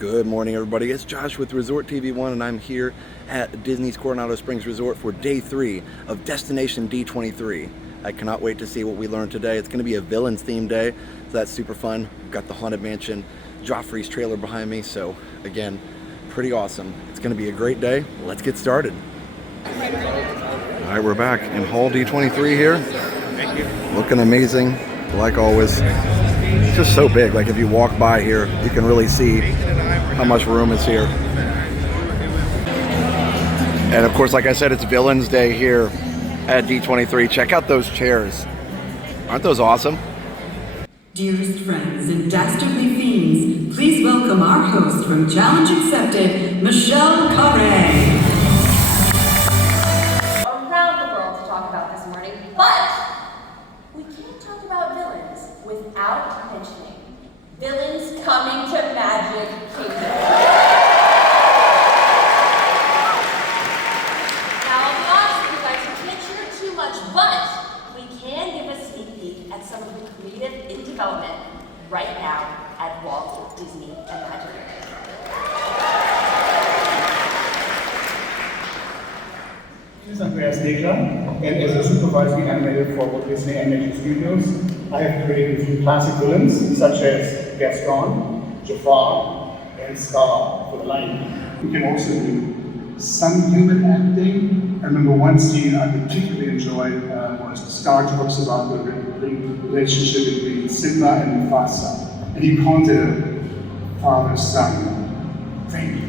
Good morning, everybody. It's Josh with Resort TV1, and I'm here at Disney's Coronado Springs Resort for day 3 of Destination D23. I cannot wait to see what we learn today. It's going to be a villains themed day, so that's super fun. We've got the Haunted Mansion, Joffrey's trailer behind me, so again, pretty awesome. It's going to be a great day. Let's get started. All right, we're back in Hall D23 here. Looking amazing, like always. It's just so big. Like if you walk by here, you can really see how much room is here. And of course, like I said, it's Villains Day here at D23. Check out those chairs. Aren't those awesome? Dearest friends and dastardly fiends, please welcome our host from Challenge Accepted, Michelle Carre. Around the world to talk about this morning, but we can't talk about villains without mentioning villains coming to Magic Kingdom. Now, I'll be honest with you guys, we can't share too much, but we can give a sneak peek at some of the creative in development right now at Walt Disney Imagineering. I'm Deja, and as a supervising animator for Walt Disney Animation Studios, I have created a few classic villains such as Gaston, Jafar, and Scar for the Lion. We can also do some human acting. I remember one scene I particularly enjoyed was Scar talks about the relationship between Simba and Mufasa, and he calls it a father-son thing.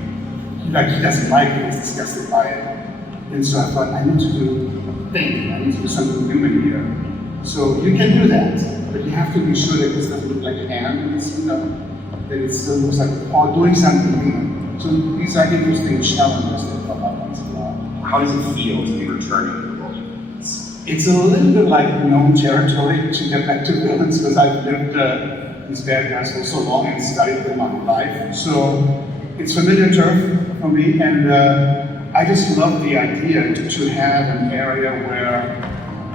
He doesn't like it, he's disgusted by it. And so I thought, I need to do a thing, I need to do something human here. So you can do that, but you have to be sure that this doesn't look like a hand, that it still looks like doing something human. So these are interesting challenges that come up once in a while. How does it feel to be returning to the world? It's a little bit like known territory to get back to villains, because I've lived these bad guys for so long and studied them my life. So it's familiar turf for me, and I just love the idea to have an area where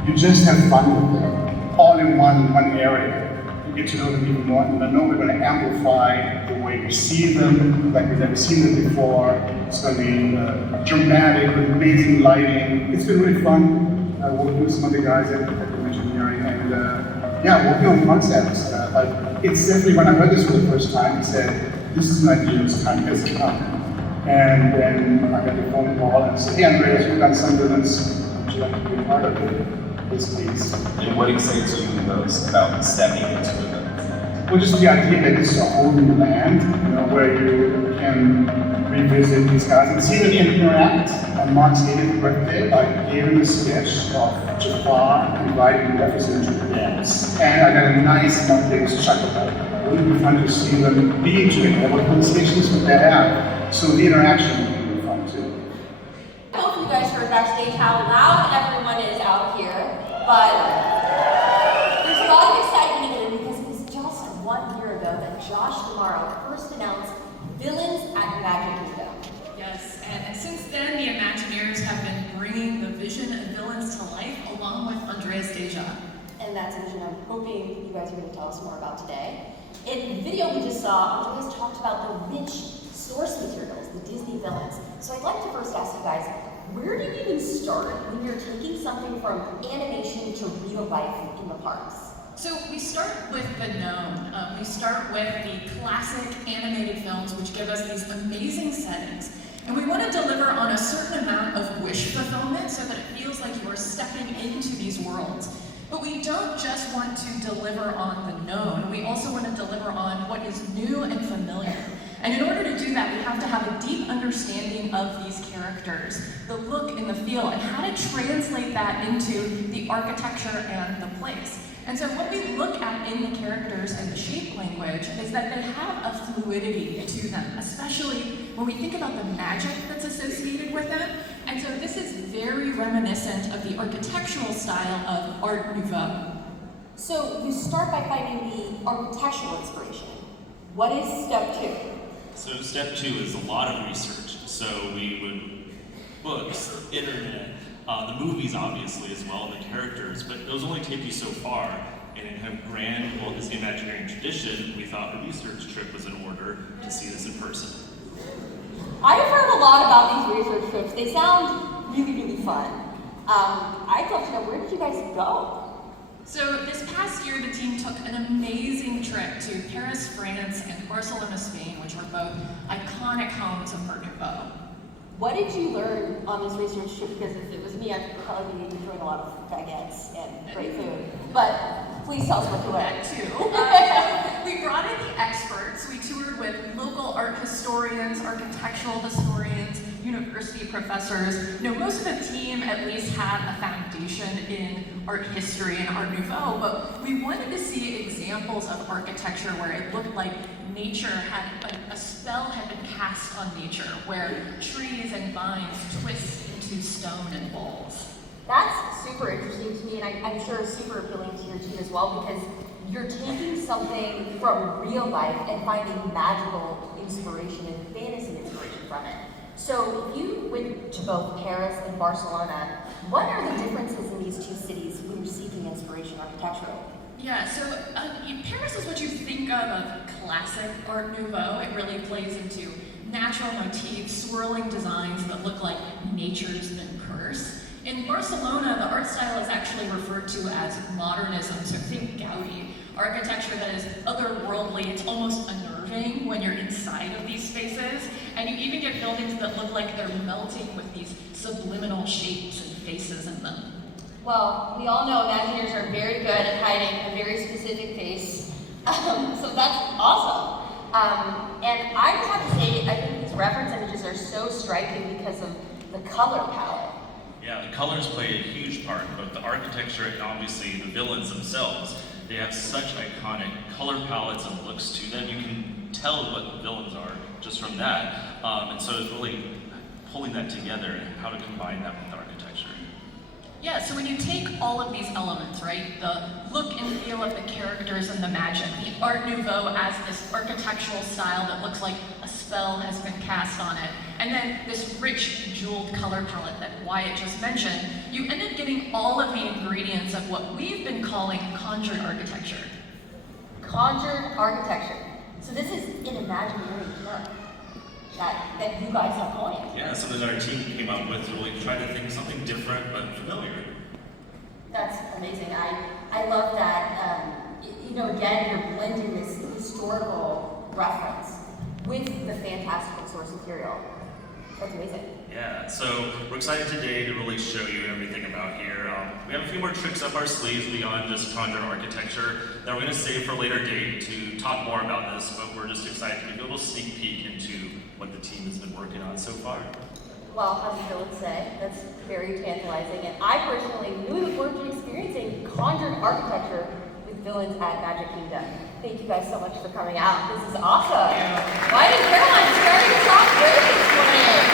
you just have fun with them, all in one area. You get to know them even more, and I know we're going to amplify the way we see them, like we've never seen them before. It's going to be dramatic, with amazing lighting. It's been really fun working with some of the guys at Engineering, and working on concepts. But it's definitely, when I heard this for the first time, I said, this is an idea that's time has come. And then I got the phone call and said, hey Andreas, we've done some villains. Would you like to be a part of it? Yes, please. And what excites you the most about stepping into the villains? Well, just the idea that this is a whole new land, where you can revisit these guys and see them interact. On Mark's 80th birthday, I gave him a sketch of Jafar inviting Jefferson to the dance. And I got a nice Mondays chuckle. It would be fun to see them be together. What conversations would that have? So the interaction would be fun too. I hope you guys heard backstage how loud everyone is out here, but there's a lot of excitement in it because it was just 1 year ago that Josh tomorrow first announced Villains at Magic Kingdom. Yes, and since then the Imagineers have been bringing the vision of villains to life along with Andreas Deja. And that's a vision I'm hoping you guys are going to tell us more about today. In the video we just saw, Andreas talked about the rich source materials, the Disney villains. So I'd like to first ask you guys, where do you even start when you're taking something from animation to real life in the parks? So we start with the known. We start with the classic animated films, which give us these amazing settings. And we want to deliver on a certain amount of wish fulfillment so that it feels like you're stepping into these worlds. But we don't just want to deliver on the known, we also want to deliver on what is new and familiar. And in order to do that, we have to have a deep understanding of these characters, the look and the feel, and how to translate that into the architecture and the place. And so what we look at in the characters and the shape language is that they have a fluidity to them, especially when we think about the magic that's associated with them. And so this is very reminiscent of the architectural style of Art Nouveau. So you start by finding the architectural inspiration. What is step 2? So step 2 is a lot of research. So we would books, internet, the movies obviously as well, the characters, but those only take you so far. And in kind of grand Walt Disney Imagineering tradition, we thought a research trip was in order to see this in person. I've heard a lot about these research trips. They sound really, really fun. I'd love to know, where did you guys go? So this past year, the team took an amazing trip to Paris, France, and Barcelona, Spain, which are both iconic homes of Art Nouveau. What did you learn on this research trip? Because if it was me, I'd probably be enjoying a lot of baguettes and great food. But please tell us what you learned. That too. We brought in the experts. We toured with local art historians, architectural historians, university professors. You know, most of the team at least had a foundation in art history and Art Nouveau, but we wanted to see examples of architecture where it looked like nature had, a spell had been cast on nature, where trees and vines twist into stone and walls. That's super interesting to me, and I'm sure super appealing to your team as well, because you're taking something from real life and finding magical inspiration and fantasy inspiration from it. So if you went to both Paris and Barcelona, what are the differences in these two cities when you're seeking inspiration architecturally? Yeah, so Paris is what you think of classic Art Nouveau. It really plays into natural motifs, swirling designs that look like nature's been cursed. In Barcelona, the art style is actually referred to as modernism, so think Gaudi, architecture that is otherworldly. It's almost unnerving when you're inside of these spaces, and you even get buildings that look like they're melting with these subliminal shapes and faces in them. Well, we all know Imagineers are very good at hiding a very specific face, so that's awesome. And I just have to say, I think these reference images are so striking because of the color palette. Yeah, the colors play a huge part, both the architecture and obviously the villains themselves. They have such iconic color palettes and looks to them. You can tell what the villains are just from that. And so it's really pulling that together and how to combine that with architecture. Yeah, so when you take all of these elements, right, the look and feel of the characters and the magic, the Art Nouveau as this architectural style that looks like a spell has been cast on it, and then this rich jeweled color palette that Wyatt just mentioned, you end up getting all of the ingredients of what we've been calling conjured architecture. Conjured architecture. So this is an Imagineering term that you guys have coined. Yeah, something that our team came up with to really try to think something different but familiar. That's amazing. I love that, you know, again, you're blending this historical reference with the fantastical source material. That's amazing. Yeah, so we're excited today to really show you everything about here. We have a few more tricks up our sleeves beyond just conjured architecture that we're going to save for a later date to talk more about this, but we're just excited to give you a little sneak peek into what the team has been working on so far. Well, as Phil would say, that's very tantalizing, and I personally really look forward to experiencing conjured architecture with villains at Magic Kingdom. Thank you guys so much for coming out. This is awesome. Why did Caroline starting us off great this morning?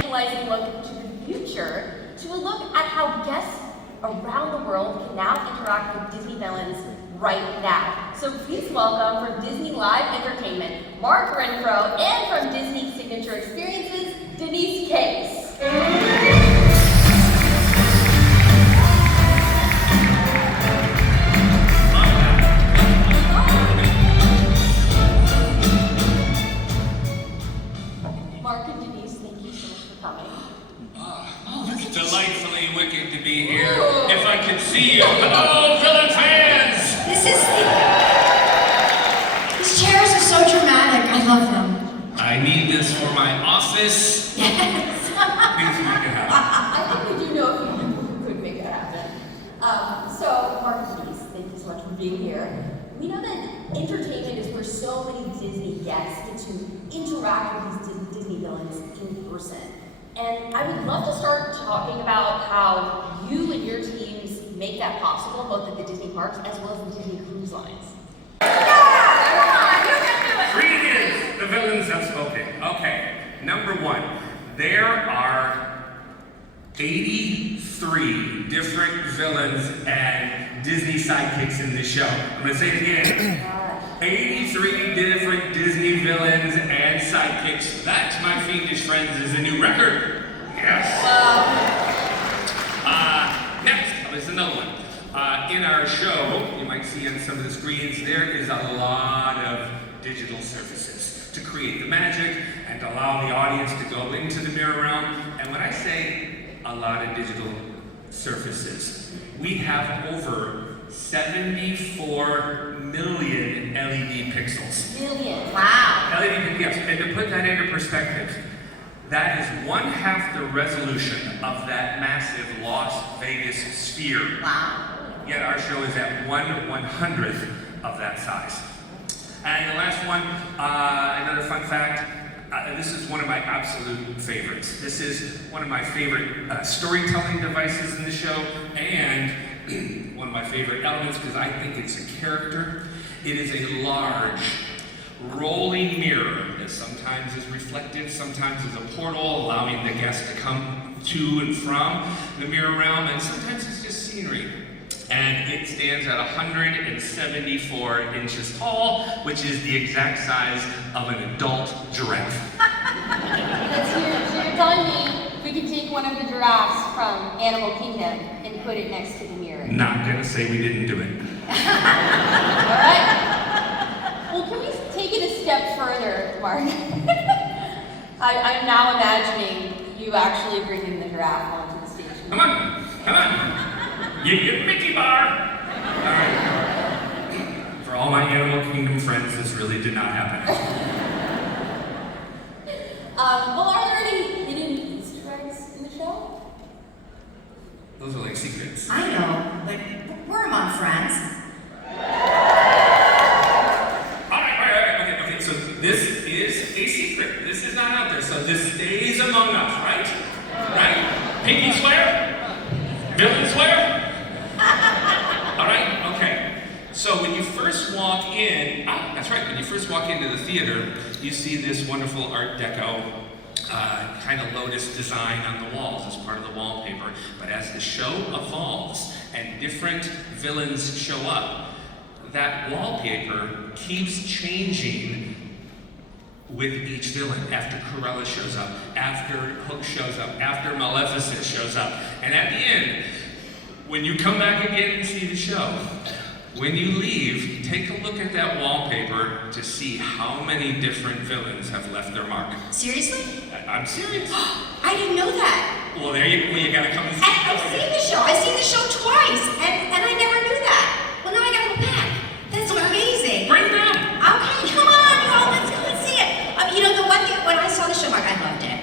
Tantalizing look to the future, to a look at how guests around the world can now interact with Disney villains right now. So please welcome from Disney Live Entertainment, Mark Renfro, and from Disney Signature Experiences, Denise Case. Mark and Denise, thank you so much for coming. It's delightfully wicked to be here. If I could see you. Hello, villain fans! These chairs are so dramatic. I love them. I need this for my office. Yes. Please make it happen. I think we do know a few people who could make that happen. So, Mark and Denise, thank you so much for being here. We know that entertainment is where so many Disney guests get to interact with these Disney villains in person. And I would love to start talking about how you and your teams make that possible, both at the Disney parks as well as the Disney cruise lines. Greetings! The villains have spoken. Okay, number one, there are 83 different villains and Disney sidekicks in this show. I'm gonna say it again. 83 different Disney villains and sidekicks. That, my fiendish friends, is a new record. Yes. Next In our show, you might see on some of the screens, there is a lot of digital surfaces to create the magic and allow the audience to go into the mirror realm. And when I say a lot of digital surfaces, we have over 74 million LED pixels. Million. Wow. LED pixels. And to put that into perspective, that is 1/2 the resolution of that massive Las Vegas sphere. Wow. Yet our show is at 1/100th of that size. And the last one, another fun fact, this is one of my absolute favorites. This is one of my favorite storytelling devices in the show, and one of my favorite elements because I think it's a character. It is a large, rolling mirror that sometimes is reflective, sometimes is a portal allowing the guest to come to and from the mirror realm, and sometimes it's just scenery. And it stands at 174 inches tall, which is the exact size of an adult giraffe. That's huge. So you're telling me we can take one of the giraffes from Animal Kingdom and put it next to the mirror? Not gonna say we didn't do it. Alright. Well, can we take it a step further, Mark? I'm now imagining you actually bringing the giraffe onto the stage. Come on, come on. You get Mickey bar. All right. For all my Animal Kingdom friends, this really did not happen. Well, are there any hidden Easter eggs in the show? Those are like secrets. I know, but we're among friends. All right. Okay. So this is a secret. This is not out there. So this stays among us, right? Right? Pinky swear? Villain swear? All right, okay. So when you first walk in, that's right, when you first walk into the theater, you see this wonderful Art Deco kind of lotus design on the walls as part of the wallpaper. But as the show evolves and different villains show up, that wallpaper keeps changing with each villain. After Cruella shows up, after Hook shows up, after Maleficent shows up, and at the end, when you come back again and see the show, when you leave, take a look at that wallpaper to see how many different villains have left their mark. Seriously? I'm serious. I didn't know that. Well, you gotta come and see I've seen the show. I've seen the show twice, and I never knew that. Well, now I gotta go back. That's amazing. Bring it down. Okay, come on, y'all. Let's go and see it. You know, the one thing, when I saw the show, Mark, I loved it.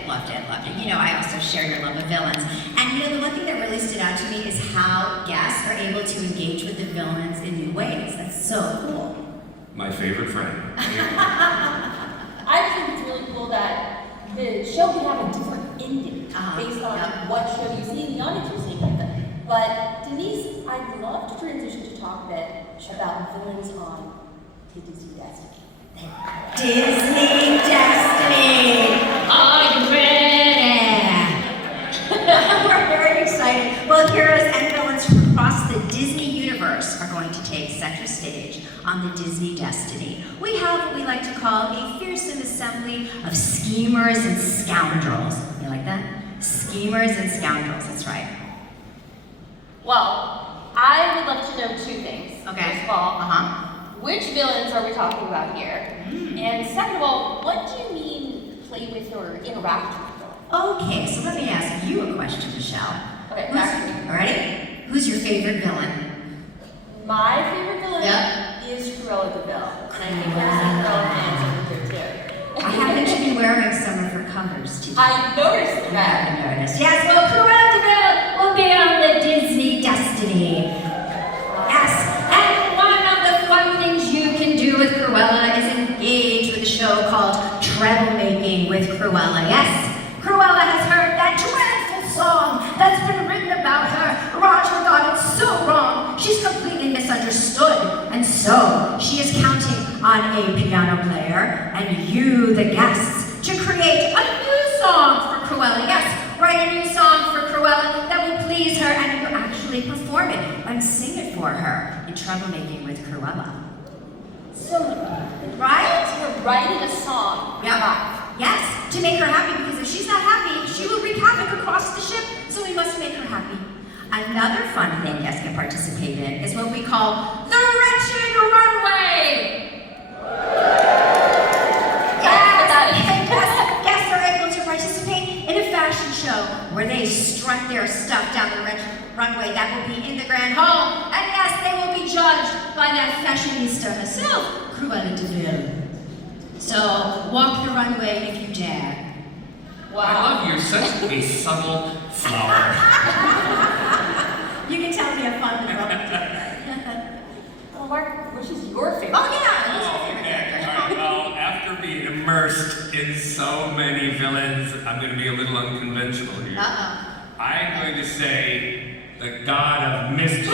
You know, I also share your love of villains. And you know, the one thing that really stood out to me is how guests are able to engage with the villains in new ways. That's so cool. My favorite friend. I just think it's really cool that the show can have a different ending based on what show you see and the audience you're seeing with it. But Denise, I'd love to transition to talk a bit about villains on Disney Destiny. Disney Destiny! Are you ready? We're very excited. Well, heroes and villains from across the Disney universe are going to take center stage on the Disney Destiny. We have what we like to call a fearsome assembly of schemers and scoundrels. You like that? Schemers and scoundrels, that's right. Well, I would love to know two things. Okay. First of all, which villains are we talking about here? And second of all, what do you mean play with or interact with villains? Okay, so let me ask you a question, Michelle. Okay, back to me. Ready? Who's your favorite villain? My favorite villain is Cruella de Vil. And I think there's some Cruella fans over here too. I happen to be wearing some of her covers today. I noticed that. I noticed. Yes, well, Cruella de Vil will be on the Disney Destiny. Yes, and one of the fun things you can do with Cruella is engage with a show called Treble Making with Cruella. Yes, Cruella has heard that dreadful song that's been written about her. Roger got it so wrong. She's completely misunderstood. And so she is counting on a piano player and you, the guests, to create a new song for Cruella. Yes, write a new song for Cruella that will please her, and you actually perform it and sing it for her in Treble Making with Cruella. So, right? You're writing a song. Yes, to make her happy, because if she's not happy, she will wreak havoc across the ship, so we must make her happy. Another fun thing guests can participate in is what we call the Wretched Runway. Guests are able to participate in a fashion show where they strut their stuff down the runway that will be in the Grand Hall. And yes, they will be judged by that fashionista herself, Cruella de Vil. So, walk the runway if you dare. Wow. I love you're such a subtle flower. You can tell me I'm fun with it. Well, Mark, which is your favorite? Oh, yeah. Oh, okay. All right. Well, after being immersed in so many villains, I'm going to be a little unconventional here. I'm going to say the god of mischief,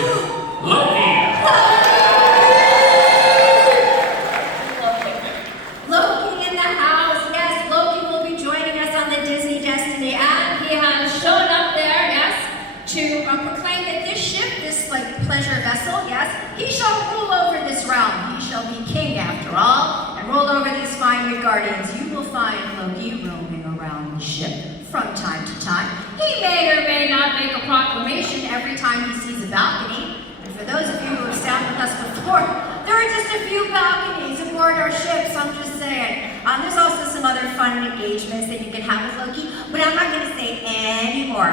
Loki. Loki in the house. Yes, Loki will be joining us on the Disney Destiny, and he has shown up there, yes, to proclaim that this ship, this pleasure vessel, yes, he shall rule over this realm. He shall be king after all, and rule over these fine guardians. You will find Loki roaming around the ship from time to time. He may or may not make a proclamation every time he sees a balcony. And for those of you who have sat with us before, there are just a few balconies aboard our ships, I'm just saying. There's also some other fun engagements that you can have with Loki, but I'm not going to say any more.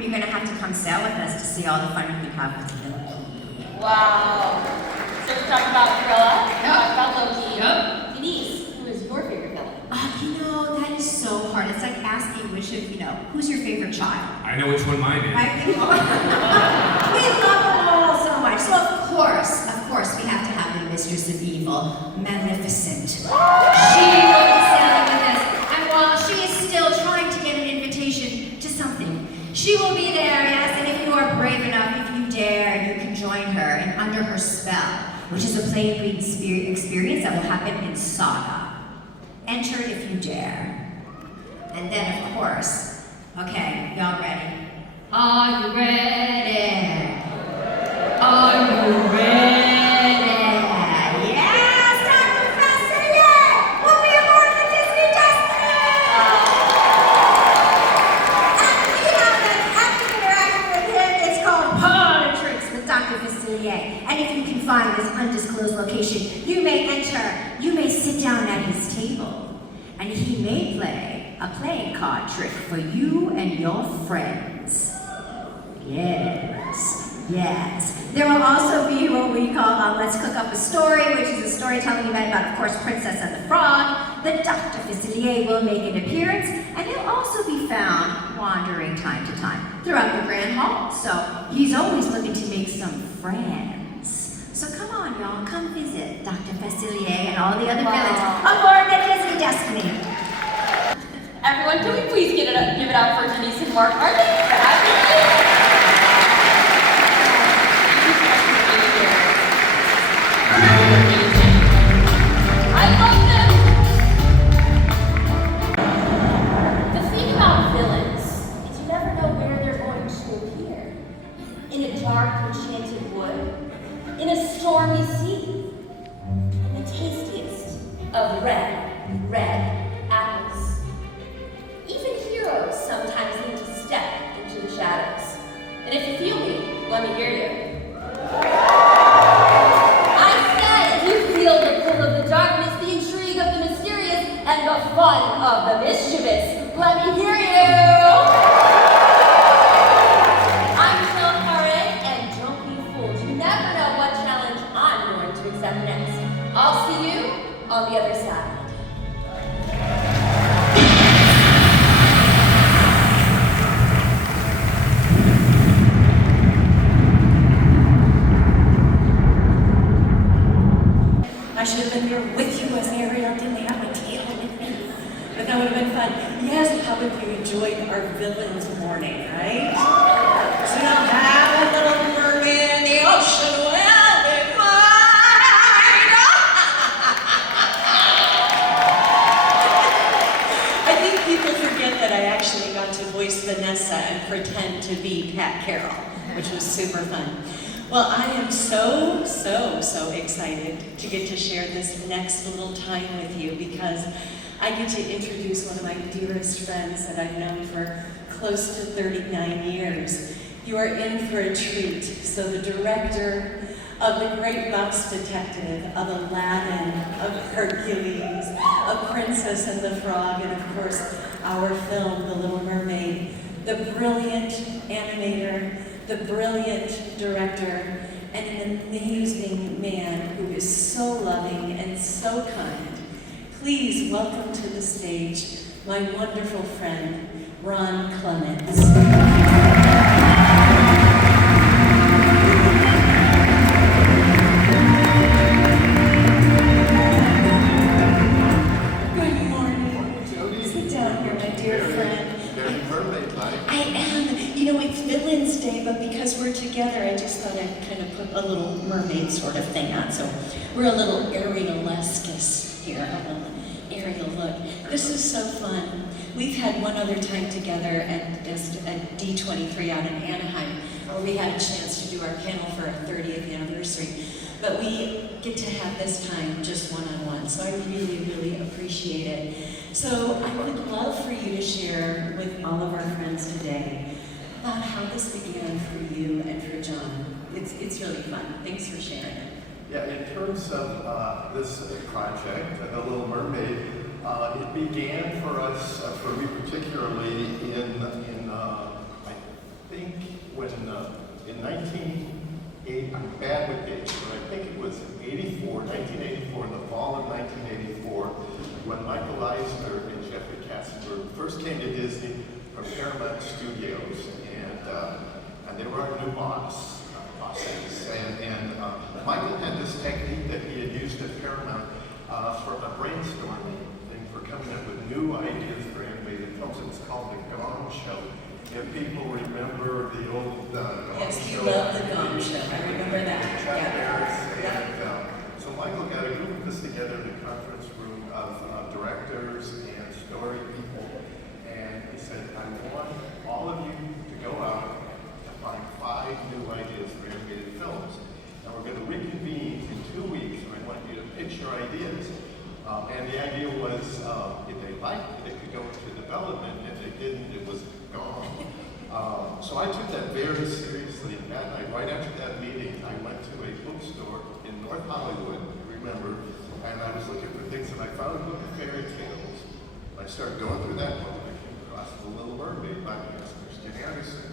You're going to have to come sail with us to see all the fun you can have with Loki. Wow. So we talked about Cruella, we talked about Loki. Yep. Denise, who is your favorite villain? That is so hard. It's like asking which of, who's your favorite child? I know which one mine is. I think we love them all so much. So of course, we have to have the Mistress of Evil, Maleficent. She will be sailing with us, and while she is still trying to get an invitation to something, she will be there, yes, and if you are brave enough, if you dare, you can join her and under her spell, which is a play and read experience that will happen in Saga. Enter if you dare. And then, of course, okay, y'all ready? Are you ready? Are you ready? Yes, Dr. Facilier! We'll be aboard the Disney Destiny! And we have an active interaction with him. It's called Politics with Dr. Facilier. And if you can find this undisclosed location, you may enter, you may sit down at his table, and he may play a playing card trick for you and your friends. Yes. There will also be what we call Let's Cook Up a Story, which is a storytelling event about, of course, Princess and the Frog. The Dr. Facilier will make an appearance, and he'll also be found wandering time to time throughout the Grand Hall. So he's always looking to make some friends. So come on, y'all, come visit Dr. Facilier and all the other villains aboard the Disney Destiny. Everyone, can we please give it up for Denise and Mark? Aren't they fabulous? I love them! The thing about villains is you never know where they're going to appear. In a dark, enchanted wood, in a stormy sea, in the tastiest of red apples. Even heroes sometimes need to step into the shadows. And if you feel me, let me hear you. I said, if you feel the pull of the darkness, the intrigue of the mysterious, and the fun of the mischievous, let me hear you. I'm Michelle Carre, and don't be fooled. You never know what challenge I'm going to accept next. I'll see you on the other side. I should have been here with you as Ariel didn't have my tail with me. But that would have been fun. Yes, how would you enjoyed our villains morning, right? So you'll have a little mermaid in the ocean will be mine. I think people forget that I actually got to voice Vanessa and pretend to be Pat Carroll, which was super fun. Well, I am so excited to get to share this next little time with you because I get to introduce one of my dearest friends that I've known for close to 39 years. You are in for a treat. So the director of The Great Mouse Detective, of Aladdin, of Hercules, of Princess and the Frog, and of course our film, The Little Mermaid, the brilliant animator, the brilliant director, and an amazing man who is so loving and so kind. Please welcome to the stage my wonderful friend, Ron Clements. Good morning. Sit down here, my dear friend. Very mermaid-like. I am. You know, it's Villains Day, but because we're together, I just thought I'd kind of put a little mermaid sort of thing on. So we're a little Ariel-esque here, a little Ariel look. This is so fun. We've had one other time together at D23 out in Anaheim, where we had a chance to do our panel for our 30th anniversary. But we get to have this time just one-on-one, so I really, really appreciate it. So I would love for you to share with all of our friends today about how this began for you and for John. It's really fun. Thanks for sharing it. Yeah, in terms of this project, The Little Mermaid, it began for us, for me particularly, in I think when in 1980, I'm bad with dates, but I think it was 1984, in the fall of 1984, when Michael Eisner and Jeffrey Katzenberg first came to Disney from Paramount Studios, and they were our new bosses. And Michael had this technique that he had used at Paramount for a brainstorming thing, for coming up with new ideas for animated films. It was called the Gong Show. If people remember the old Gong Yes, Show. you love the Gong Show. I remember that. Yeah. So Michael got a group of us together in a conference room of directors and story people, and he said, I want all of you to go out and find 5 new ideas for animated films. And we're going to reconvene in 2 weeks, and I want you to pitch your ideas. And the idea was, if they liked it, it could go into development. If they didn't, it was gone. So I took that very seriously. And that night, right after that meeting, I went to a bookstore in North Hollywood, remember, and I was looking for things, and I found a book of fairy tales. I started going through that book, and I came across The Little Mermaid by Christian Andersen.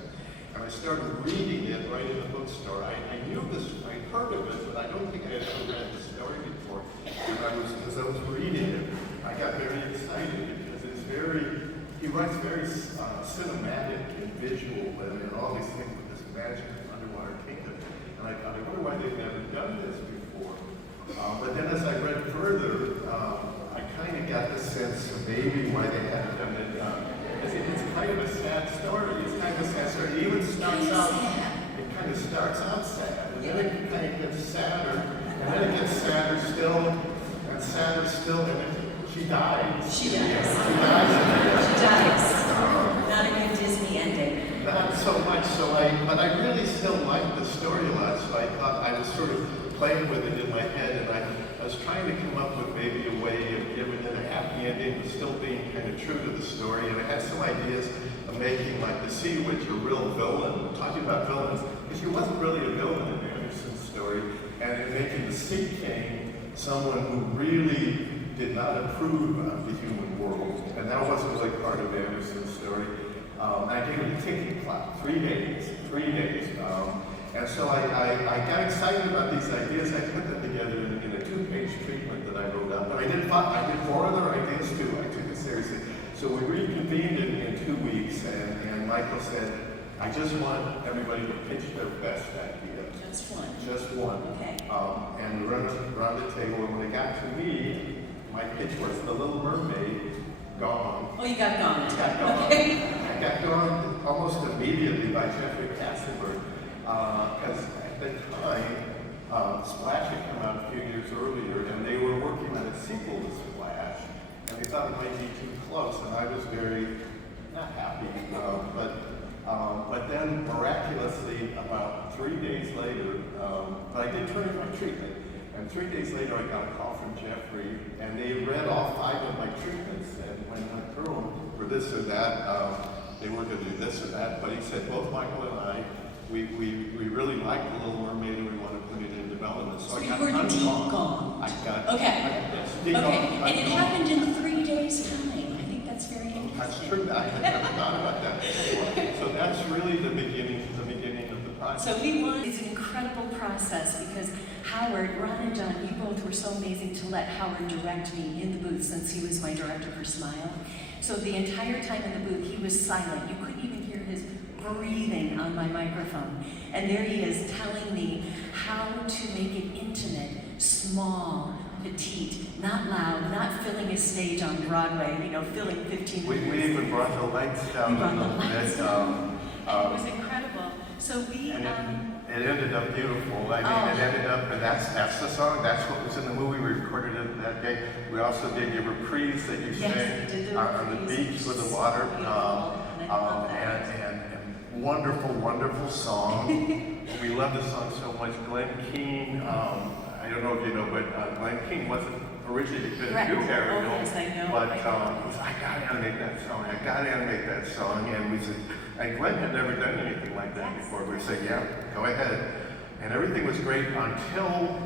And I started reading it right in the bookstore. I knew this, I heard of it, but I don't think I had ever read the story before. And as I was reading it, I got very excited because it's he writes very cinematic and visual and all these things with this magic underwater kingdom. And I thought, I wonder why they've never done this before. But then as I read further, I kind of got the sense of maybe why they hadn't done it. It's kind of a sad story. It's kind of a sad story. It even starts out, it kind of starts out sad, and then it kind of gets sadder, and then it gets sadder still, and sadder still, and then she dies. She dies. She dies. She dies. Not a good Disney ending. Not so much, but I really still liked the story a lot, so I thought I was sort of playing with it in my head, and I was trying to come up with maybe a way of giving it a happy ending, but still being kind of true to the story. And I had some ideas of making like the Sea Witch a real villain, talking about villains, because she wasn't really a villain in Andersen's story, and in making the Sea King someone who really did not approve of the human world, and that wasn't really part of Andersen's story. I gave it a ticking clock, 3 days. And so I got excited about these ideas. I put them together in a 2-page treatment that I wrote up. But I did 4 other ideas too. I took it seriously. So we reconvened in 2 weeks, and Michael said, I just want everybody to pitch their best idea. Just one. Just one. Okay. And we went around the table, and when it got to me, my pitch was The Little Mermaid, Gone. Oh, you got Gone. Got Gone. Okay. I got Gone almost immediately by Jeffrey Katzenberg, because at the time, Splash had come out a few years earlier, and they were working on a sequel to Splash, and they thought it might be too close, and I was very not happy, but then miraculously, about 3 days later, but I did turn in my treatment. And 3 days later, I got a call from Jeffrey, and they read all 5 of my treatments and went through them for this or that. They were going to do this or that, but he said both Michael and I we really liked The Little Mermaid and we want to put it in development. So I you got were in tons deep of- gone. I got Okay. deep Okay, gone. and it happened in 3 days' time. I think that's very That's interesting. true. I had never thought about that before. So that's really the beginning of the project. So it's an incredible process because Howard, Ron and John, you both were so amazing to let Howard direct me in the booth since he was my director for Smile. So the entire time in the booth, he was silent. You couldn't even hear his breathing on my microphone. And there he is telling me how to make it intimate, small, petite, not loud, not filling a stage on Broadway, filling 15 We minutes. even brought the lights down We brought a the little lights bit. down. It was incredible. So It ended up beautiful. I mean, it ended up, and that's the song. That's what was in the movie. We recorded it that day. We also did your reprise that you sang on the beach with the water. And wonderful, wonderful song. We love the song so much. Glenn Keane, I don't know if you know, but Glenn Keane wasn't originally going to do Ariel. Yes, I know. But he said, I gotta animate that song. I gotta animate that song. And we said, and Glenn had never done anything like that before. We said, yeah, go ahead. And everything was great until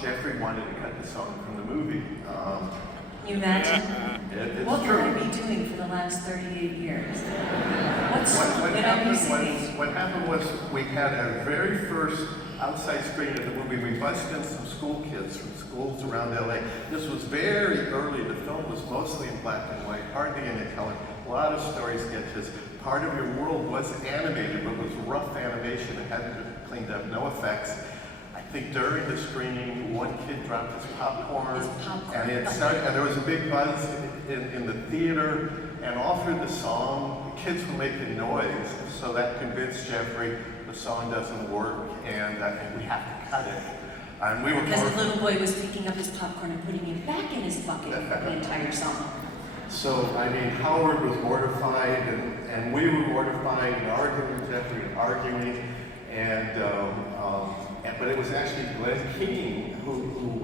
Jeffrey wanted to cut the song from the movie. Can you imagine? It's What true. would I be doing for the last 38 years? What What song would I be singing? what happened was we had our very first outside screening of the movie. We bussed in some school kids from schools around LA. This was very early. The film was mostly in black and white, hardly any color. A lot of story sketches. Part of your world was animated, but it was rough animation. It hadn't been cleaned up, no effects. I think during the screening, one kid dropped his popcorn, and it started, and there was a big buzz in the theater, and all through the song, the kids were making noise, so that convinced Jeffrey the song doesn't work, and we have to cut it. And we were Because the little boy was picking up his popcorn and putting it back in his bucket for the entire song. So, I mean, Howard was mortified, and we were mortified, and arguing with Jeffrey and arguing, but it was actually Glenn Keane who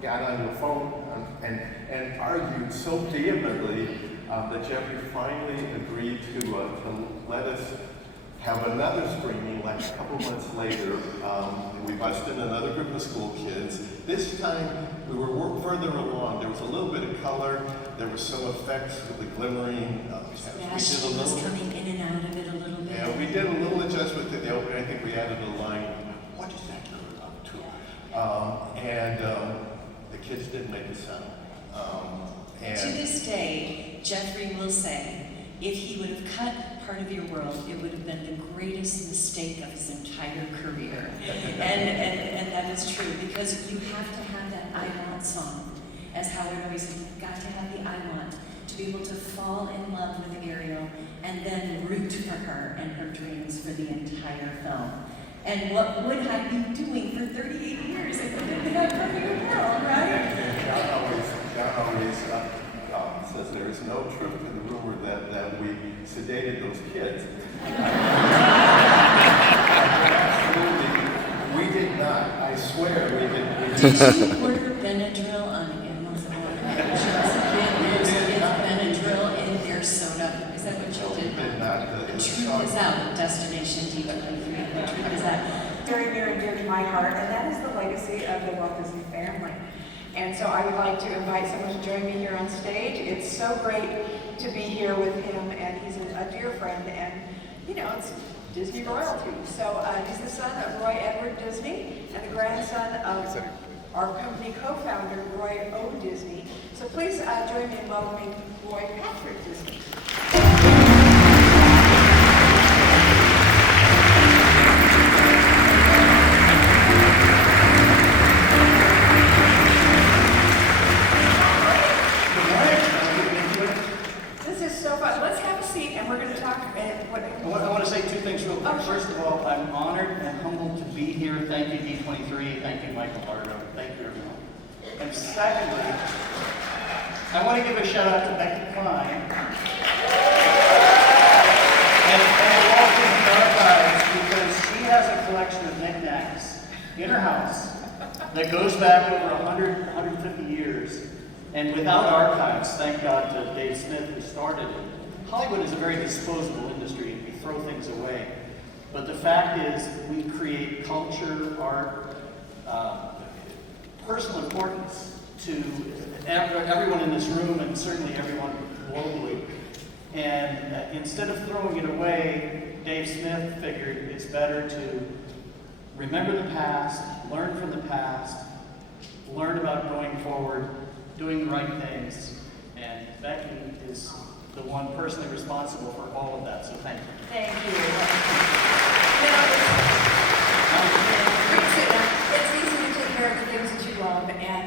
got on the phone and argued so vehemently that Jeffrey finally agreed to let us have another screening like a couple months later. We busted in another group of school kids. This time we were further along. There was a little bit of color. There were some effects with the glimmering. She was coming in and out of it a little bit. Yeah, we did a little adjustment to the opening. I think we added a line, what is that girl up to? The kids didn't make a sound. To this day, Jeffrey will say, if he would have cut part of your world, it would have been the greatest mistake of his entire career. and that is true, because you have to have that I Want song. As Howard always said, you've got to have the I Want to be able to fall in love with Ariel and then root for her and her dreams for the entire film. And what would I be doing for 38 years if I didn't have part of your world, right? John always says there is no truth to the rumor that we sedated those kids. Absolutely, we did not. I swear we did. Did you order Benadryl on Amazon? There's Benadryl in their soda. Is that what you did? Did not. The truth is out. Destination D23. The truth is out. Very near and dear to my heart, and that is the legacy of the Walt Disney family. And so I would like to invite someone to join me here on stage. It's so great to be here with him, and he's a dear friend, and it's Disney royalty. So he's the son of Roy Edward Disney and the grandson of our company co-founder, Roy O. Disney. So please join me in welcoming Roy Patrick Disney. I want to say two things real quick. First of all, I'm honored and humbled to be here. Thank you, D23. Thank you, Michael Bardo. Thank you, everyone. And secondly, I want to give a shout out to Becky Klein and the Walt Disney Archives, because she has a collection of knickknacks in her house that goes back over 100, 150 years. And without archives, thank God to Dave Smith, who started it, Hollywood is a very disposable industry. We throw things away. But the fact is, we create culture, art, personal importance to everyone in this room and certainly everyone globally. And instead of throwing it away, Dave Smith figured it's better to remember the past, learn from the past, learn about going forward, doing the right things. And Becky is the one personally responsible for all of that, so thank you. Thank you. It's easy to take care of the things that you love, and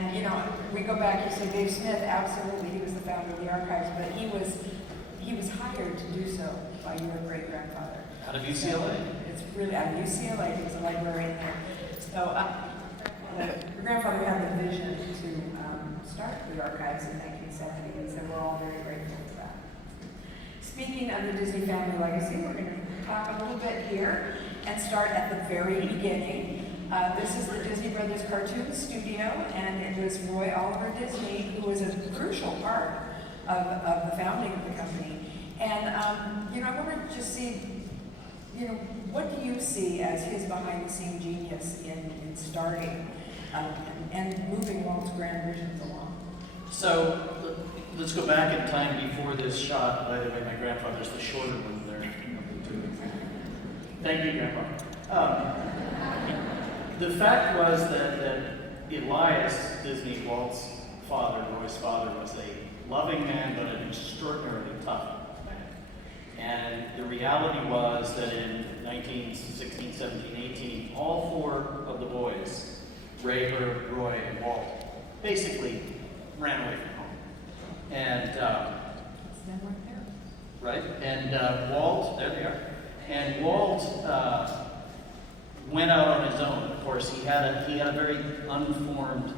we go back. You say Dave Smith, absolutely, he was the founder of the archives, but he was hired to do so by your great grandfather. Out of UCLA. It's really out of UCLA. He was a librarian there. So your grandfather had the vision to start the archives in 1970, and so we're all very grateful for that. Speaking of the Disney family legacy, we're going to talk a little bit here and start at the very beginning. This is the Disney Brothers Cartoon Studio, and it was Roy Oliver Disney who was a crucial part of the founding of the company. And I want to just see, what do you see as his behind-the-scene genius in starting and moving Walt's grand visions along? So let's go back in time before this shot. By the way, my grandfather's the shorter one there. Thank you, Grandpa. The fact was that Elias Disney, Walt's father, Roy's father, was a loving man, but an extraordinarily tough man. And the reality was that in 1916, 17, 18, all four of the boys, Ray, Herb, Roy, and Walt, basically ran away from home. And, right? And Walt, there they are. And Walt went out on his own. Of course, he had a very unformed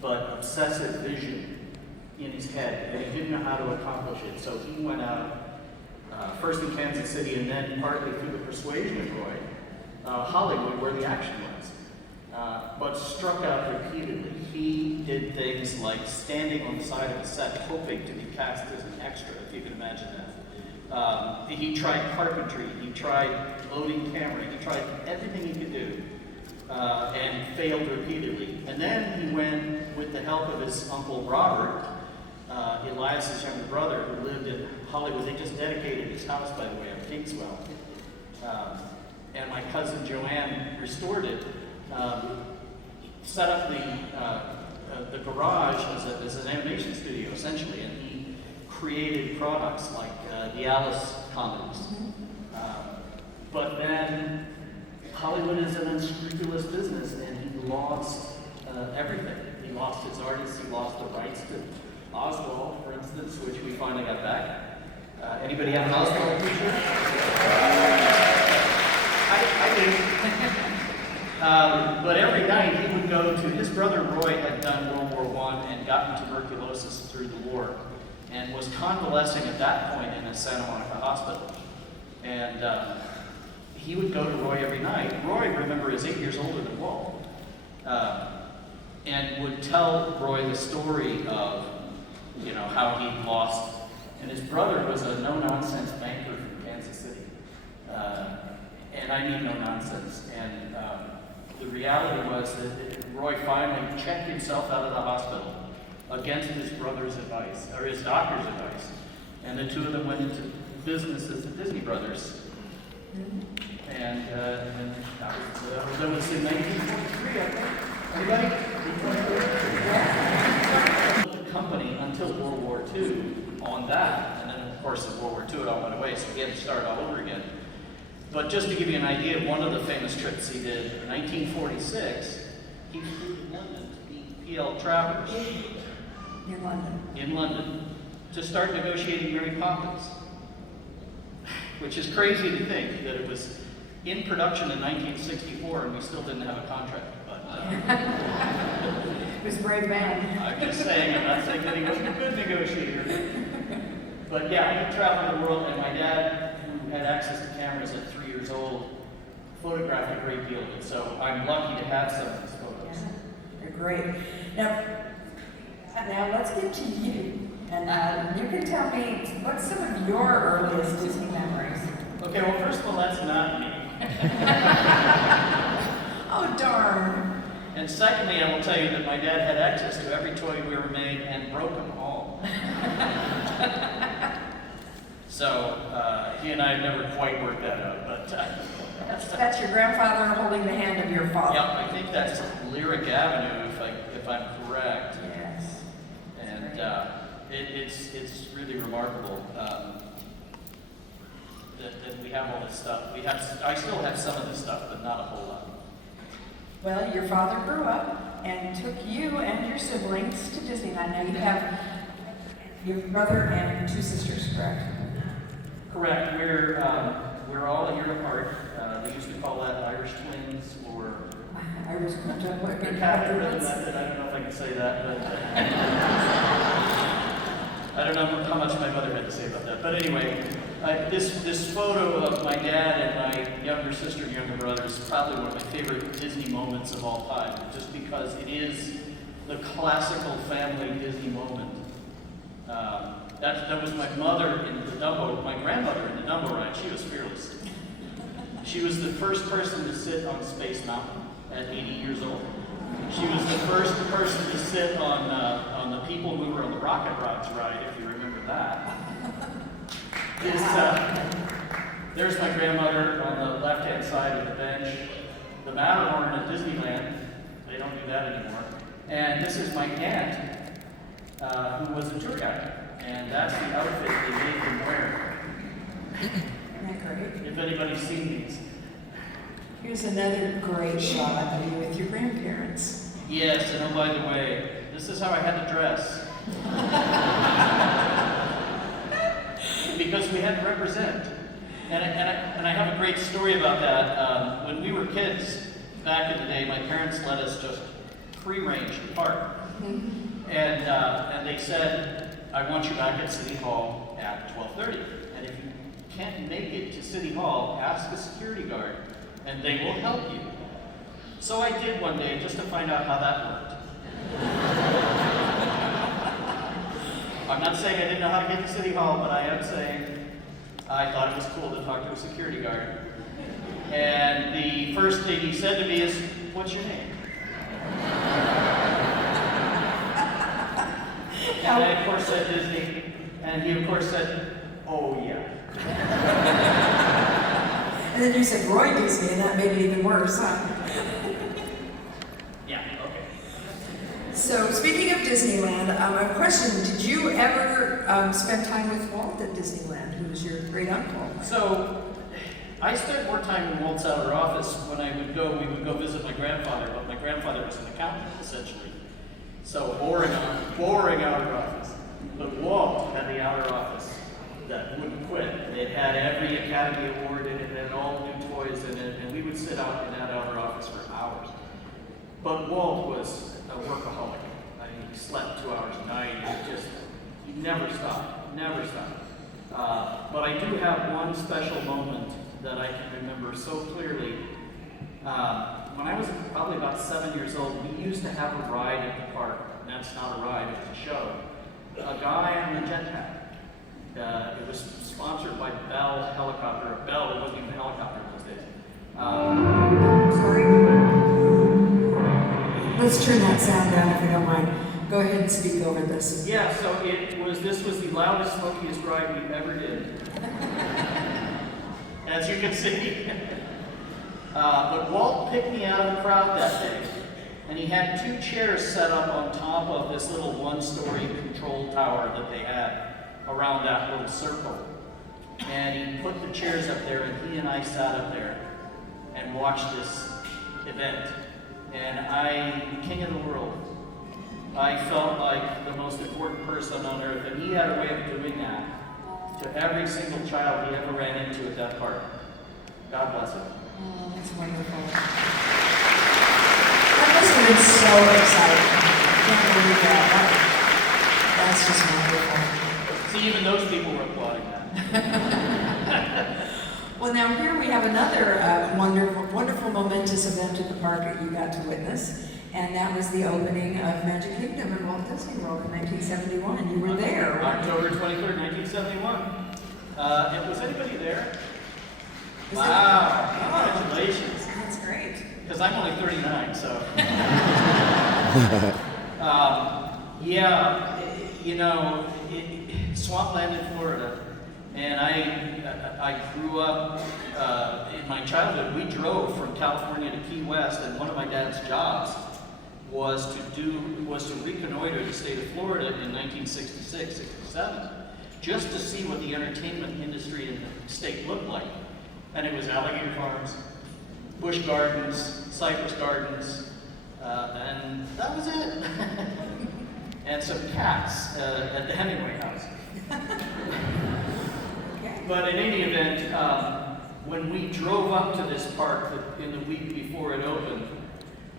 but obsessive vision in his head, and he didn't know how to accomplish it. So he went out first in Kansas City, and then partly through the persuasion of Roy, Hollywood, where the action was. But struck out repeatedly. He did things like standing on the side of a set, hoping to be cast as an extra, if you can imagine that. He tried carpentry, he tried loading camera, he tried everything he could do, and failed repeatedly. And then he went, with the help of his uncle Robert, Elias's younger brother, who lived in Hollywood. They just dedicated his house, by the way, on Kingswell. And my cousin Joanne restored it. Set up the garage as an animation studio, essentially, and he created products like the Alice comedies. But then Hollywood is an unscrupulous business, and he lost everything. He lost his artists, he lost the rights to Oswald, for instance, which we finally got back. Anybody have an Oswald t-shirt? I do. But every night he would go to, his brother Roy had done World War I and gotten tuberculosis through the war and was convalescing at that point in a Santa Monica hospital. And he would go to Roy every night. Roy, remember, is 8 years older than Walt, and would tell Roy the story of, how he lost. And his brother was a no-nonsense banker from Kansas City. And I mean no nonsense. And the reality was that Roy finally checked himself out of the hospital against his brother's advice, or his doctor's advice. And the two of them went into business as the Disney Brothers. And that was in 1943, I think. Anybody? The company until World War II on that. And then, of course, in World War II, it all went away, so he had to start all over again. But just to give you an idea, one of the famous trips he did in 1946, he flew to London to meet P.L. Travers. In London. To start negotiating Mary Poppins. Which is crazy to think that it was in production in 1964 and we still didn't have a contract. But it was a brave man. I'm just saying, I'm not saying that he wasn't a good negotiator. But yeah, he traveled the world, and my dad, who had access to cameras at 3 years old, photographed a great deal of it. So I'm lucky to have some of these photos. Yeah, you're great. Now let's get to you. And you can tell me, what's some of your earliest Disney memories? Okay, well, first of all, that's not me. Oh, darn. And secondly, I will tell you that my dad had access to every toy we ever made and broke them all. So he and I have never quite worked that out, but That's your grandfather holding the hand of your father. yeah, I think that's Lyric Avenue, if I'm correct. Yes. And it's really remarkable that we have all this stuff. I still have some of this stuff, but not a whole lot. Well, your father grew up and took you and your siblings to Disneyland. Now you have your brother and 2 sisters, correct? Correct. We're all a year apart. They used to call that Irish twins or Irish Catholic method. I don't know if I can say that, but I don't know how much my mother had to say about that. But anyway, this photo of my dad and my younger sister and younger brother is probably one of my favorite Disney moments of all time, just because it is the classical family Disney moment. That was my mother in the Dumbo, my grandmother in the Dumbo ride. She was fearless. She was the first person to sit on Space Mountain at 80 years old. She was the first person to sit on the People Mover on the Rocket Rods ride, if you remember that. There's my grandmother on the left-hand side of the bench. The Matterhorn at Disneyland, they don't do that anymore. And this is my aunt, who was a tour guide. And that's the outfit they made them wear. Isn't that great? If anybody's seen these. Here's another great shot of you with your grandparents. Yes, and oh, by the way, this is how I had to dress. Because we had to represent. And I have a great story about that. When we were kids, back in the day, my parents let us just free-range to park. And they said, I want you back at City Hall at 12:30. And if you can't make it to City Hall, ask a security guard, and they will help you. So I did one day, just to find out how that worked. I'm not saying I didn't know how to get to City Hall, but I am saying I thought it was cool to talk to a security guard. And the first thing he said to me is, "What's your name?" And I, of course, said Disney, and he, of course, said, "Oh, yeah." And then you said Roy Disney, and that made it even worse, huh? Yeah, okay. So, speaking of Disneyland, I have a question. Did you ever spend time with Walt at Disneyland, who was your great uncle? So, I spent more time in Walt's outer office. When I would go, we would go visit my grandfather, but my grandfather was an accountant, essentially. So, boring outer office. But Walt had the outer office that wouldn't quit. It had every Academy Award in it, and all new toys in it, and we would sit out in that outer office for hours. But Walt was a workaholic. I mean, he slept 2 hours a night. He never stopped, never stopped. But I do have one special moment that I can remember so clearly. When I was probably about 7 years old, we used to have a ride at the park. And that's not a ride, it's a show. A guy on a jetpack. It was sponsored by Bell Helicopter. Bell, it wasn't even a helicopter in those days. Sorry. Let's turn that sound down if you don't mind. Go ahead and speak over this. Yeah, so this was the loudest, smokiest ride we ever did. As you can see. But Walt picked me out of the crowd that day, and he had 2 chairs set up on top of this little 1-story control tower that they had around that little circle. And he put the chairs up there, and he and I sat up there and watched this event. And king of the world. I felt like the most important person on earth, and he had a way of doing that to every single child he ever ran into at that park. God bless him. Oh, that's wonderful. That must have been so exciting. I can't believe that. That's just wonderful. See, even those people were applauding that. Well, now here we have another wonderful, momentous event at the park that you got to witness, and that was the opening of Magic Kingdom in Walt Disney World in 1971. You were there, weren't you? October 23rd, 1971. Was anybody there? Wow, congratulations. That's great. Because I'm only 39, so. Yeah, you know, swampland in Florida, and I grew up, in my childhood, we drove from California to Key West, and one of my dad's jobs was to reconnoiter the state of Florida in 1966, 67, just to see what the entertainment industry in the state looked like. And it was alligator farms, bush gardens, cypress gardens, and that was it. And some cats at the Hemingway house. But in any event, when we drove up to this park in the week before it opened,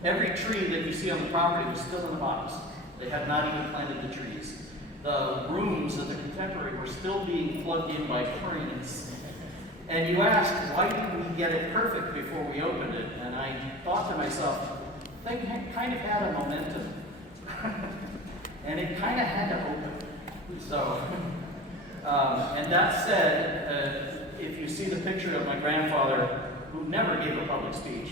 every tree that you see on the property was still in the box. They had not even planted the trees. The rooms of the Contemporary were still being plugged in by cranes. And you asked, why didn't we get it perfect before we opened it? And I thought to myself, they kind of had a momentum. And it kind of had to open. So, and that said, if you see the picture of my grandfather, who never gave a public speech,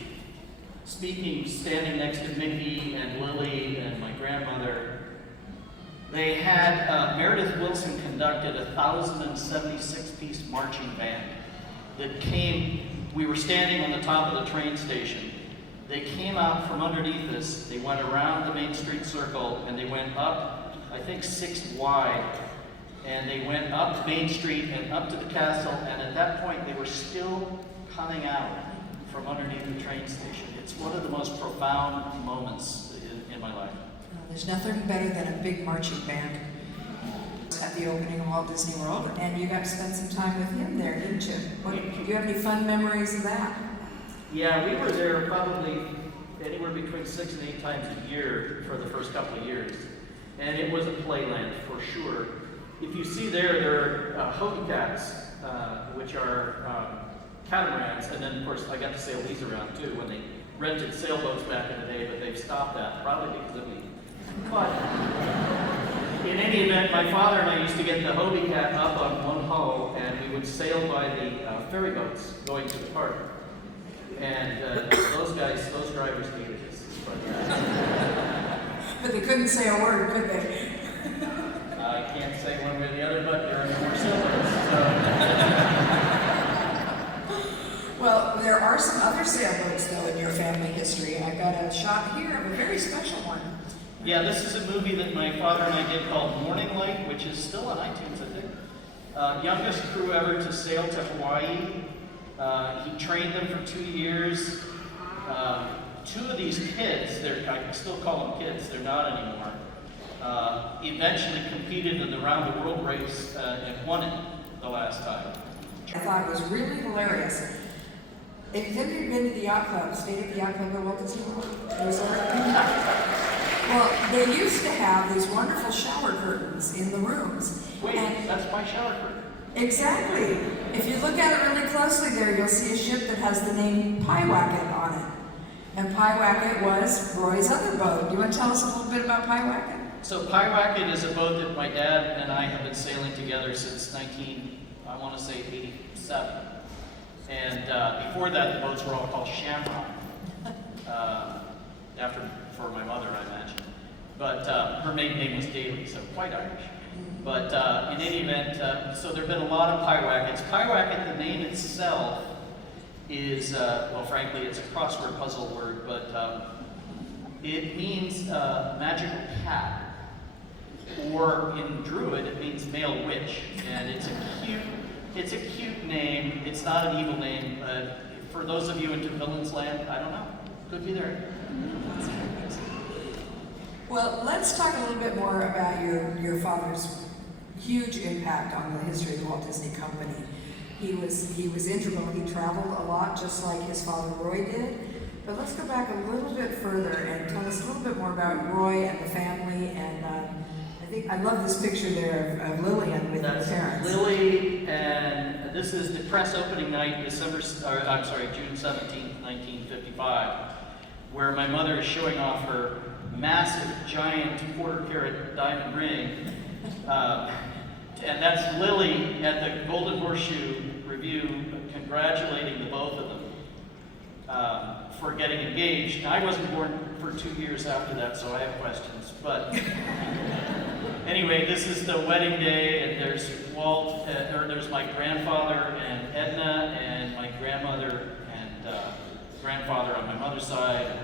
speaking, standing next to Mickey and Lily and my grandmother, they had, Meredith Wilson conducted a 1,076-piece marching band that came, we were standing on the top of the train station. They came out from underneath us, they went around the Main Street Circle, and they went up, I think 6th wide, and they went up Main Street and up to the castle, and at that point they were still coming out from underneath the train station. It's one of the most profound moments in my life. There's nothing better than a big marching band at the opening of Walt Disney World, and you got to spend some time with him there, didn't you? Do you have any fun memories of that? Yeah, we were there probably anywhere between 6 and 8 times a year for the first couple of years. And it was a playland for sure. If you see there are Hobie cats, which are catamarans, and then of course I got to sail these around too when they rented sailboats back in the day, but they've stopped that, probably because of me. But in any event, my father and I used to get the Hobie cat up on one hull, and we would sail by the ferry boats going to the park. And those drivers hated us. But they couldn't say a word, could they? I can't say one way or the other, but there are no more sailboats. So. Well, there are some other sailboats, though, in your family history. I've got a shot here of a very special one. Yeah, this is a movie that my father and I did called Morning Light, which is still on iTunes, I think. Youngest crew ever to sail to Hawaii. He trained them for 2 years. 2 of these kids, I can still call them kids, they're not anymore, eventually competed in the Round the World race and won it the last time. I thought it was really hilarious. Have you been to the yacht club, stayed at the yacht club at Walt Disney World Resort? Well, they used to have these wonderful shower curtains in the rooms. Wait, that's my shower curtain. Exactly. If you look at it really closely there, you'll see a ship that has the name Pyewacket on it. And Pyewacket was Roy's other boat. Do you want to tell us a little bit about Pyewacket? So Pyewacket is a boat that my dad and I have been sailing together since 87. And before that, the boats were all called Shamrock. For my mother, I imagine. But her maiden name was Daly, so quite Irish. But in any event, so there have been a lot of Pyewackets. Pyewacket, the name itself, is, well, frankly, it's a crossword puzzle word, but it means magical cat. Or in Druid, it means male witch. And it's a cute name. It's not an evil name. For those of you into Villain's Land, I don't know. Could be there. Well, let's talk a little bit more about your father's huge impact on the history of the Walt Disney Company. He was integral. He traveled a lot, just like his father Roy did. But let's go back a little bit further and tell us a little bit more about Roy and the family. And I love this picture there of Lillian with her parents. Lily, and this is the press opening night, June 17th, 1955, where my mother is showing off her massive, giant, quarter-carat diamond ring. And that's Lily at the Golden Horseshoe review congratulating the both of them for getting engaged. Now, I wasn't born for 2 years after that, so I have questions. But anyway, this is the wedding day, and there's Walt, or there's my grandfather and Edna, and my grandmother and grandfather on my mother's side,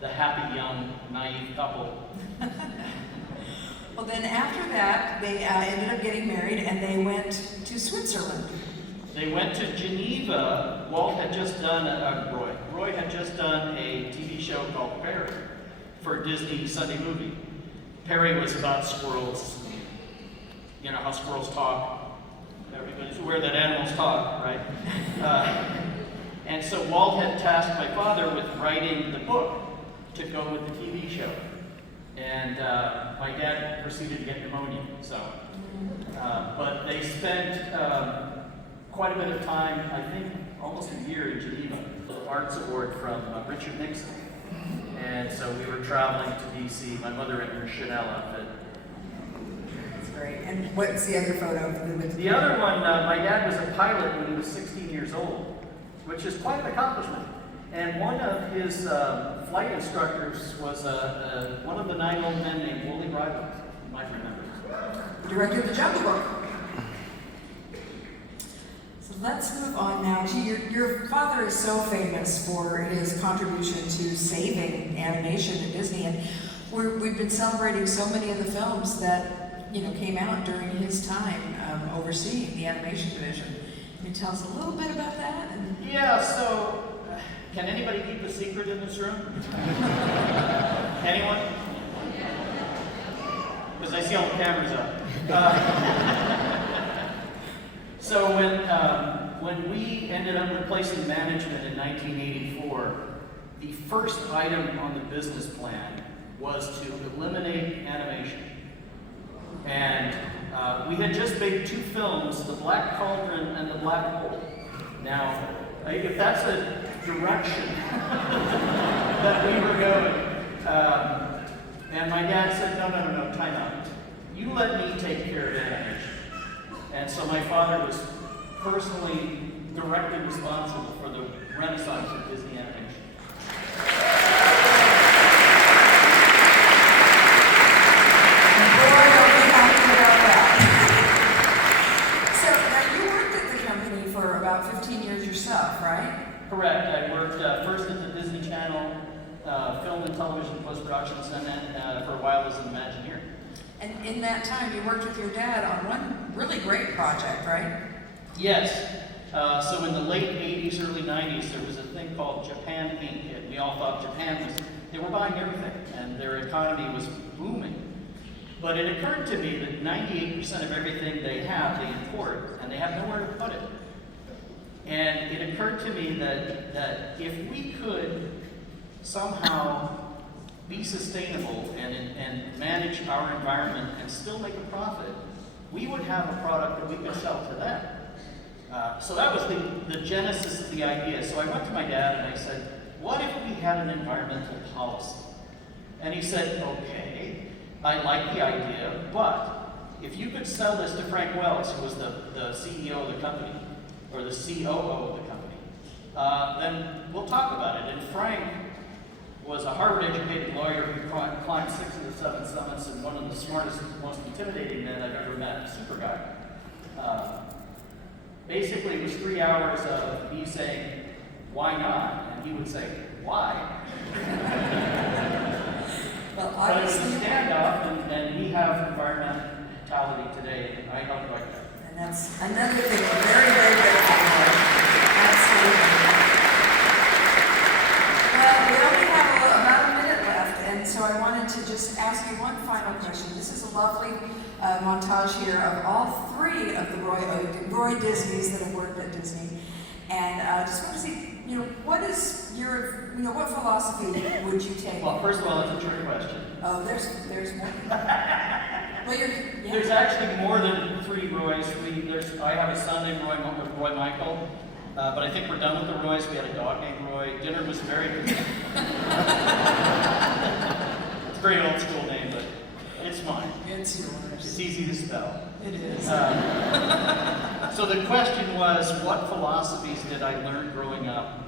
the happy, young, naive couple. Well, then after that, they ended up getting married, and they went to Switzerland. They went to Geneva. Walt had just done, Roy had just done a TV show called Perry for Disney Sunday Movie. Perry was about squirrels. You know how squirrels talk. Everybody's aware that animals talk, right? And so Walt had tasked my father with writing the book to go with the TV show. And my dad proceeded to get pneumonia, so. But they spent quite a bit of time, I think almost a year in Geneva. The Arts Award from Richard Nixon. And so we were traveling to DC, my mother in her Chanel outfit. That's great. And what's the other photo? The other one, my dad was a pilot when he was 16 years old, which is quite an accomplishment. And one of his flight instructors was one of the 9 old men named Wooly Ryback. You might remember. Director of the Jungle Book. So let's move on now to your father is so famous for his contribution to saving animation at Disney, and we've been celebrating so many of the films that came out during his time overseeing the animation division. Can you tell us a little bit about that? Yeah, so can anybody keep a secret in this room? Anyone? Because I see all the cameras up. So when we ended up replacing management in 1984, the first item on the business plan was to eliminate animation. And we had just made 2 films, The Black Cauldron and The Black Hole. Now, if that's a direction that we were going, and my dad said, no, time out. You let me take care of animation. And so my father was personally directly responsible for the renaissance of Disney animation. So now you worked at the company for about 15 years yourself, right? Correct. I worked first at the Disney Channel Film and Television Post-Production, and then for a while as an Imagineer. And in that time, you worked with your dad on one really great project, right? Yes. So in the late 80s, early 90s, there was a thing called Japan Inc. And we all thought they were buying everything, and their economy was booming. But it occurred to me that 98% of everything they have, they import, and they have nowhere to put it. And it occurred to me that if we could somehow be sustainable and manage our environment and still make a profit, we would have a product that we could sell to them. So that was the genesis of the idea. So I went to my dad and I said, what if we had an environmental policy? And he said, okay, I like the idea, but if you could sell this to Frank Wells, who was the CEO of the company, or the COO of the company, then we'll talk about it. And Frank was a Harvard-educated lawyer who climbed 6 of the 7 summits and one of the smartest, most intimidating men I've ever met, super guy. Basically, it was 3 hours of me saying, why not? And he would say, why? Well, but it was a standoff, and we have environmentality today, and I don't like that. And that's another thing we're very, very grateful for. Absolutely. Well, we only have about a minute left, and so I wanted to just ask you one final question. This is a lovely montage here of all 3 of the Roy Disneys that have worked at Disney. And I just want to see, what is your, what philosophy would you take? Well, first of all, that's a trick question. Oh, there's more. Well, There's actually more than 3 Roys. I have a son named Roy Michael, but I think we're done with the Roys. We had a dog named Roy. Dinner was very good. It's a very old school name, but It's mine. It's yours. It's easy to spell. It is. So the question was, what philosophies did I learn growing up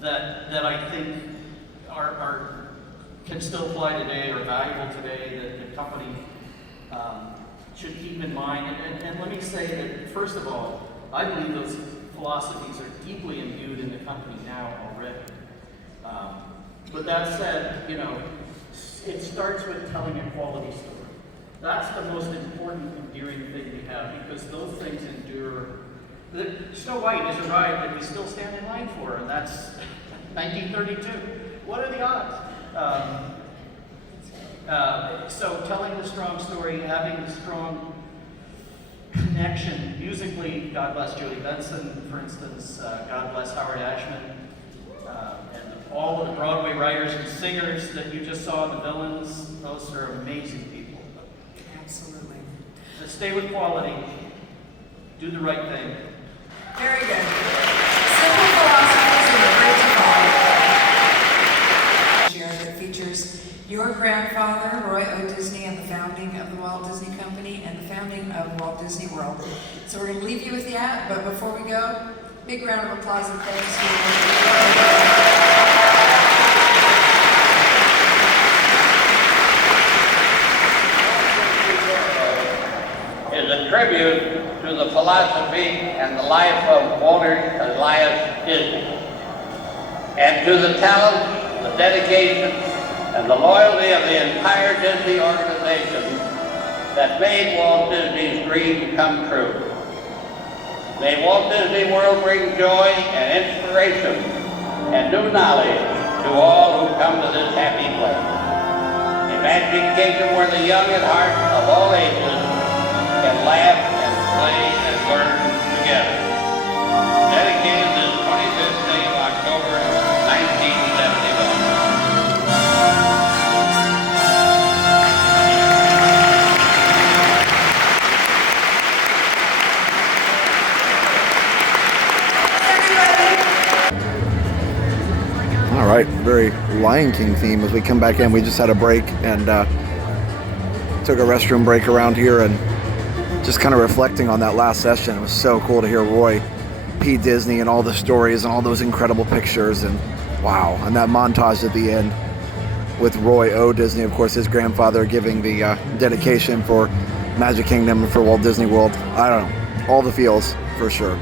that I think can still apply today or valuable today that the company should keep in mind? And let me say that, first of all, I believe those philosophies are deeply imbued in the company now already. But that said, you know, it starts with telling a quality story. That's the most important, endearing thing we have, because those things endure. Snow White is a ride that we still stand in line for, and that's 1932. What are the odds? So telling the strong story, having the strong connection, musically, God bless Jody Benson, for instance, God bless Howard Ashman, and all of the Broadway writers and singers that you just saw, the villains, those are amazing people. Absolutely. So stay with quality, do the right thing. Very good. Simple philosophies and a great to follow. Share that features your grandfather, Roy O. Disney, and the founding of the Walt Disney Company and the founding of Walt Disney World. So we're going to leave you with that, but before we go, big round of applause and thanks to is a tribute to the philosophy and the life of Walter Elias Disney, and to the talent, the dedication, and the loyalty of the entire Disney organization that made Walt Disney's dream come true. May Walt Disney World bring joy and inspiration and new knowledge to all who come to this happy place. A magic kingdom where the young at heart of all ages can laugh and play and learn together. Dedicated this 25th day of October, 1971. All right, very Lion King theme as we come back in. We just had a break and took a restroom break around here and just kind of reflecting on that last session. It was so cool to hear Roy P. Disney and all the stories and all those incredible pictures, and wow, and that montage at the end with Roy O. Disney, of course, his grandfather, giving the dedication for Magic Kingdom and for Walt Disney World. I don't know, all the feels for sure.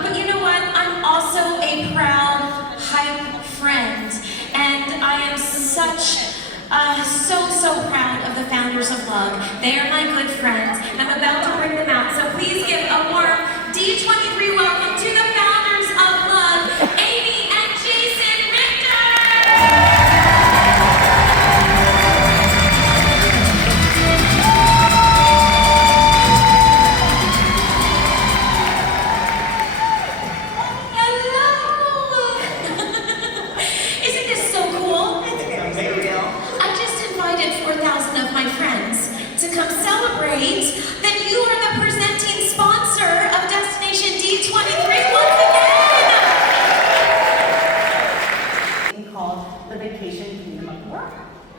But you know what? I'm also a proud hype friend, and I am so proud of the founders of Lug. They are my good friends, and I'm about to bring them out. So please give a warm D23 welcome to the founders of Lug, Amy and Jason Richter! Celebrate that you are the presenting sponsor of Destination D23 once again! Called the Vacation Kingdom of the World.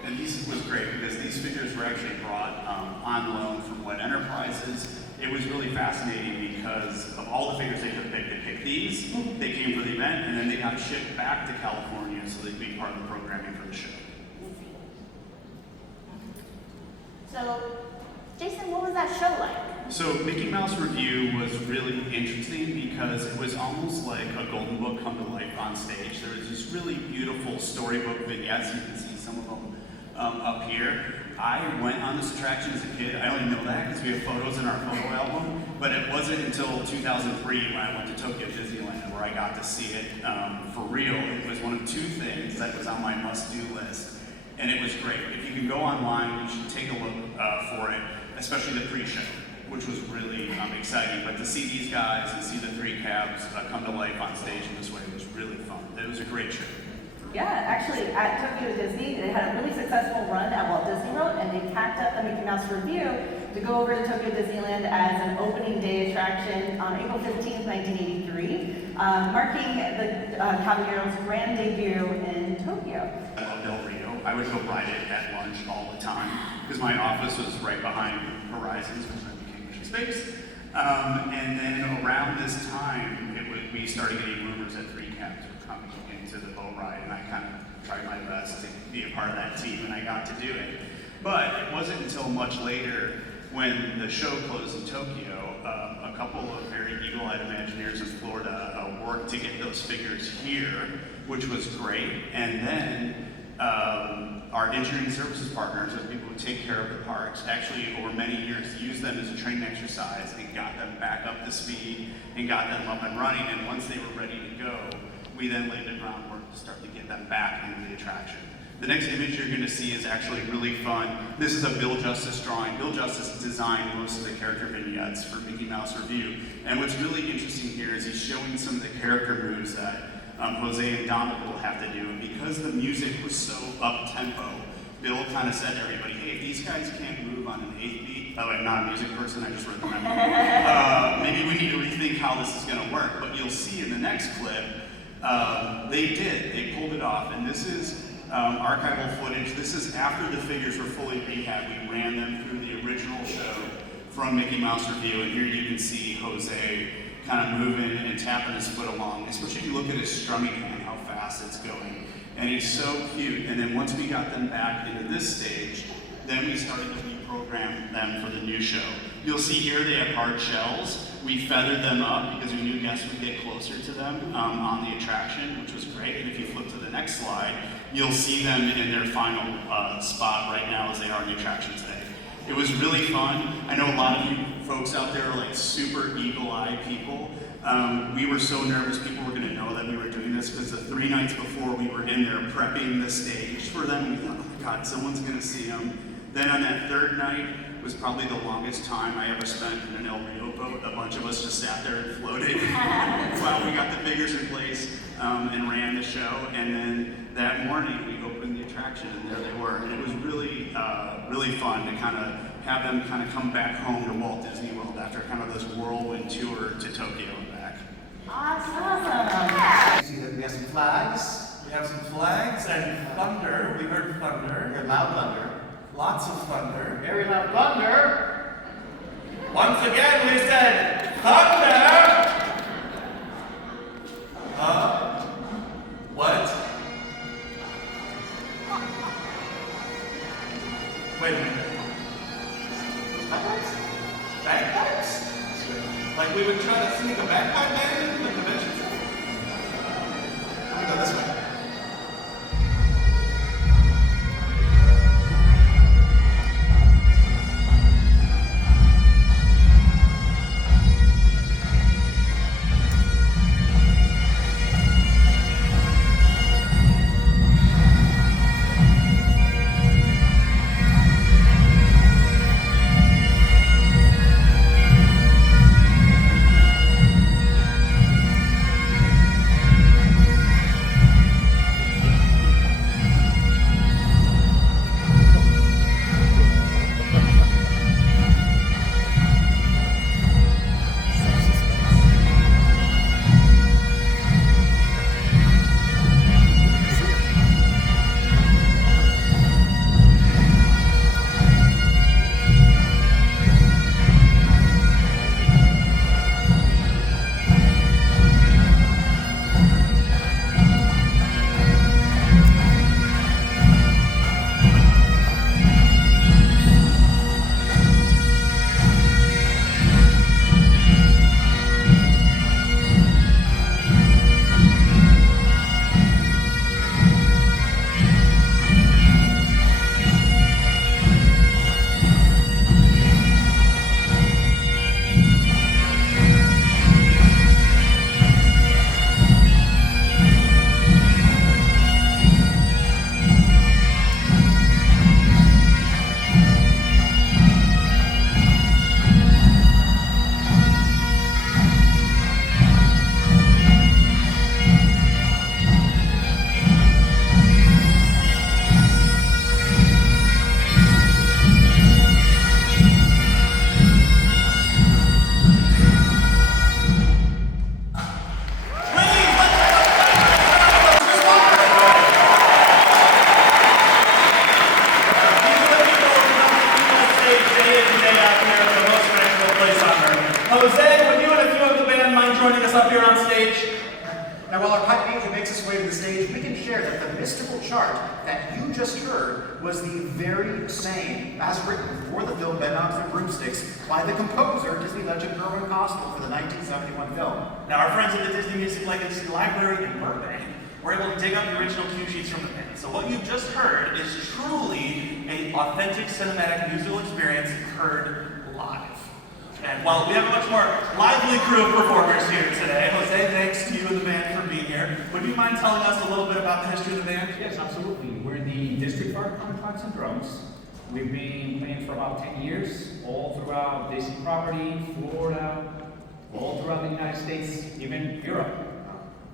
And this was great because these figures were actually brought on loan from What Enterprises. It was really fascinating because of all the figures they could pick. They picked these, they came for the event, and then they got shipped back to California so they could be part of the programming for the show. So, Jason, what was that show like? So Mickey Mouse Review was really interesting because it was almost like a Golden Book come to life on stage. There was this really beautiful storybook vignettes. You can see some of them up here. I went on this attraction as a kid. I only know that because we have photos in our photo album, but it wasn't until 2003 when I went to Tokyo Disneyland where I got to see it for real. It was one of two things that was on my must-do list, and it was great. If you can go online, you should take a look for it, especially the pre-show, which was really exciting. But to see these guys and see the three cabs come to life on stage in this way was really fun. It was a great show. Yeah, actually at Tokyo Disney, they had a really successful run at Walt Disney World, and they packed up the Mickey Mouse Review to go over to Tokyo Disneyland as an opening day attraction on April 15th, 1983, marking the Caballero's grand debut in Tokyo. I love Del Rio. I would go ride it at lunch all the time because my office was right behind Horizons, which then became Mission Space. And then around this time, we started getting rumors that three cabs were coming into the boat ride, and I kind of tried my best to be a part of that team, and I got to do it. But it wasn't until much later when the show closed in Tokyo, a couple of very eagle-eyed Imagineers in Florida worked to get those figures here, which was great. And then our engineering services partners, those people who take care of the parks, actually over many years used them as a training exercise and got them back up to speed and got them up and running. And once they were ready to go, we then laid the groundwork to start to get them back into the attraction. The next image you're going to see is actually really fun. This is a Bill Justice drawing. Bill Justice designed most of the character vignettes for Mickey Mouse Review. And what's really interesting here is he's showing some of the character moves that Jose and Donovan will have to do. And because the music was so up-tempo, Bill kind of said to everybody, hey, if these guys can't move on an 8th beat, oh, I'm not a music person, I just read the memo. Maybe we need to rethink how this is going to work. But you'll see in the next clip, they did. They pulled it off. And this is archival footage. This is after the figures were fully rehabbed. We ran them through the original show from Mickey Mouse Review. And here you can see Jose kind of moving and tapping his foot along, especially if you look at his strumming hand, how fast it's going. And it's so cute. And then once we got them back into this stage, then we started to reprogram them for the new show. You'll see here they have hard shells. We feathered them up because we knew guests would get closer to them on the attraction, which was great. And if you flip to the next slide, you'll see them in their final spot right now as they are in the attraction today. It was really fun. I know a lot of you folks out there are like super eagle-eyed people. We were so nervous people were gonna know that we were doing this because the 3 nights before we were in there prepping the stage for them. We thought, oh my God, someone's gonna see them. Then on that 3rd night was probably the longest time I ever spent in an El Rio boat. A bunch of us just sat there and floated while we got the figures in place and ran the show. And then that morning we opened the attraction and there they were. And it was really, really fun to kind of have them kind of come back home to Walt Disney World after kind of this whirlwind tour to Tokyo and back. Awesome! See that we have some flags. We have some flags and thunder. We heard thunder. We heard loud thunder. Lots of thunder. Very loud thunder. Once again, we said thunder. What? Wait a minute. Bagpipes? Bagpipes? Like we would try to sneak a bagpipe band into the convention center? Let me go this way. Now, while our pipe major makes its way to the stage, we can share that the mystical chart that you just heard was the very same as written for the film Bedknobs and Broomsticks by the composer, Disney legend Irwin Costle, for the 1971 film. Now, our friends at the Disney Music Legacy Library in Mermaid were able to dig up the original cue sheets from the band. So what you've just heard is truly an authentic cinematic musical experience heard live. And while we have a much more lively crew of performers here today, Jose, thanks to you and the band for being here. Would you mind telling us a little bit about the history of the band? Yes, absolutely. We're the District Fire Contracts and Drums. We've been playing for about 10 years, all throughout Disney property, Florida, all throughout the United States, even Europe.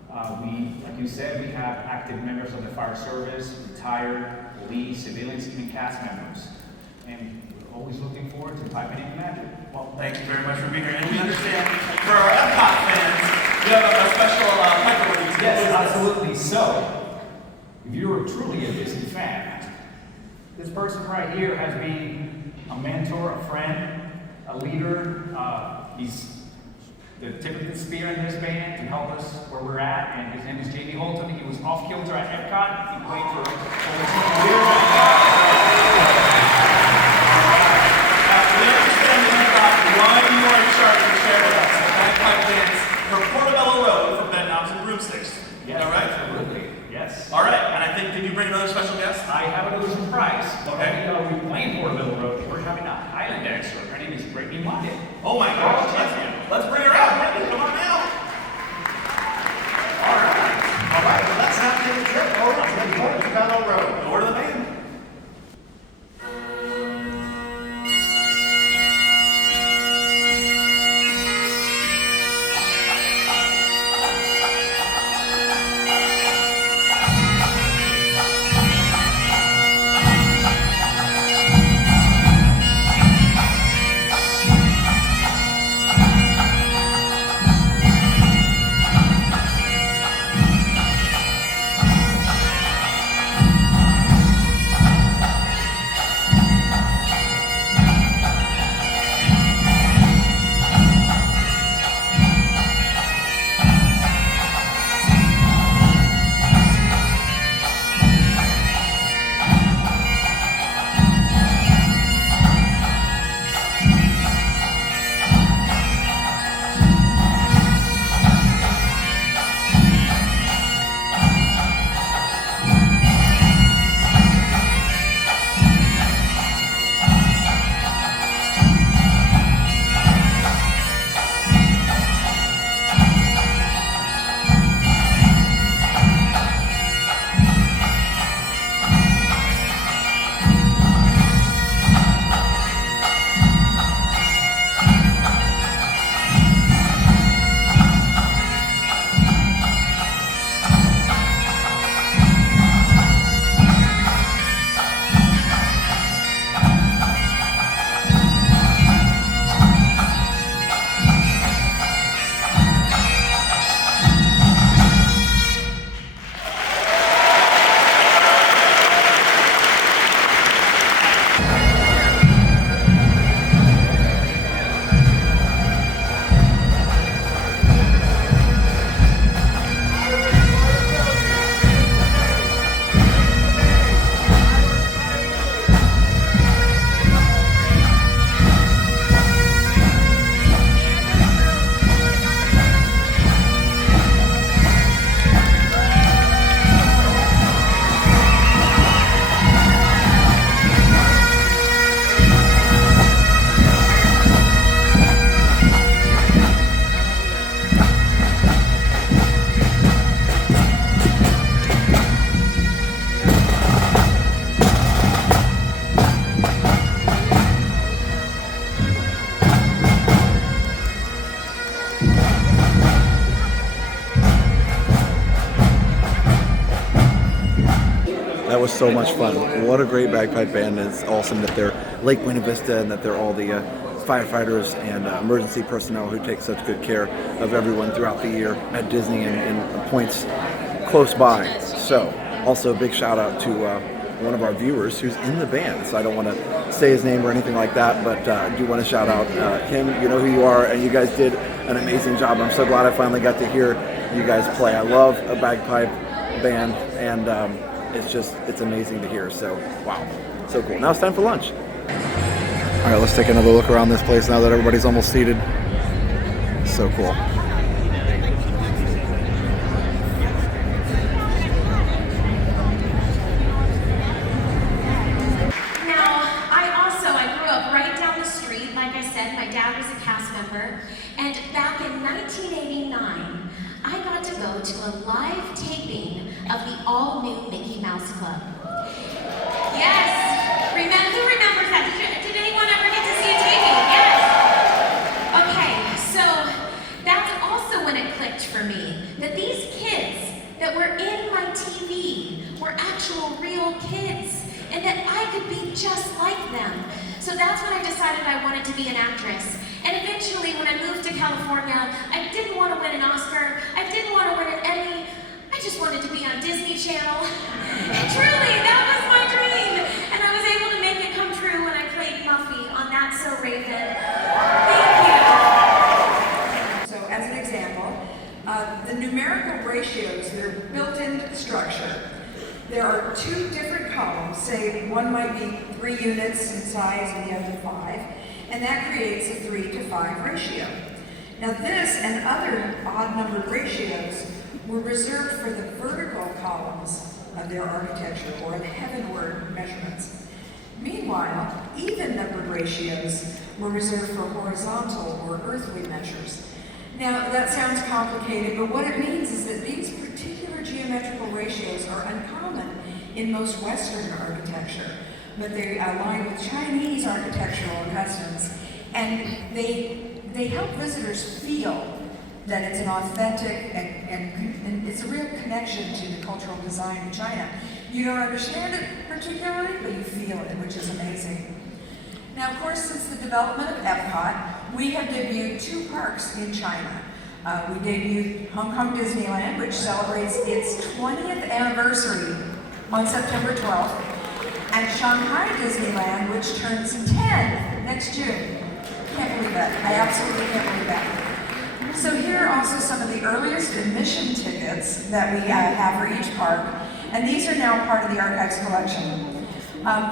Like you said, we have active members of the fire service, retired, police, civilians, even cast members. And we're always looking forward to piping in magic. Well, thank you very much for being here. And we understand for our Epcot fans, you have a special piper with you. Yes, absolutely. So, if you're truly a Disney fan, this person right here has been a mentor, a friend, a leader. He's the tip of the spear in this band to help us where we're at, and his name is Jamie Holton. He was off kilter at Epcot. He played for over 20 years. We understand that you've got one more chart to share with us. The bagpipe dance for Portobello Road from Bedknobs and Broomsticks. Yes, all right? Absolutely. Yes. All right, and I think, did you bring another special guest? I have another surprise. Okay. We're playing Portobello Road. We're having a Highland dancer. Her name is Brittany Monday. Oh my gosh, let's bring her out. Brittany, come on out. All right, well, let's now take a trip over to Portobello Road. Over to the band. That was so much fun. What a great bagpipe band. It's awesome that they're Lake Buena Vista and that they're all the firefighters and emergency personnel who take such good care of everyone throughout the year at Disney and points close by. So, also a big shout out to one of our viewers who's in the band. So I don't want to say his name or anything like that, but I do want to shout out him. You know who you are, and you guys did an amazing job. I'm so glad I finally got to hear you guys play. I love a bagpipe band, and it's amazing to hear. So wow, so cool. Now it's time for lunch. All right, let's take another look around this place now that everybody's almost seated. So cool. I grew up right down the street. Like I said, my dad was a cast member. And back in 1989, I got to go to a live taping of the all-new Mickey Mouse Club. Yes! Who remembers that? Did anyone ever get to see a taping? Yes! Okay, so that's also when it clicked for me, that these kids that were in my TV were actual real kids, and that I could be just like them. So that's when I decided I wanted to be an actress. And eventually, when I moved to California, I didn't want to win an Oscar, I didn't want to win an Emmy, I just wanted to be on Disney Channel. And truly, that was my dream. And I was able to make it come true when I played Muffy on That's So Raven. Thank you. So as an example, the numerical ratios that are built into the structure, there are two different columns. Say one might be 3 units in size and the other 5, and that creates a 3 to 5 ratio. Now this and other odd numbered ratios were reserved for the vertical columns of their architecture, or the heavenward measurements. Meanwhile, even numbered ratios were reserved for horizontal or earthly measures. Now that sounds complicated, but what it means is that these particular geometrical ratios are uncommon in most Western architecture, but they align with Chinese architectural customs, and they help visitors feel that it's an authentic and it's a real connection to the cultural design of China. You don't understand it particularly, but you feel it, which is amazing. Now, of course, since the development of Epcot, we have debuted 2 parks in China. We debuted Hong Kong Disneyland, which celebrates its 20th anniversary on September 12th, and Shanghai Disneyland, which turns 10 next June. Can't believe that. I absolutely can't believe that. So here are also some of the earliest admission tickets that we have for each park, and these are now part of the Archives collection.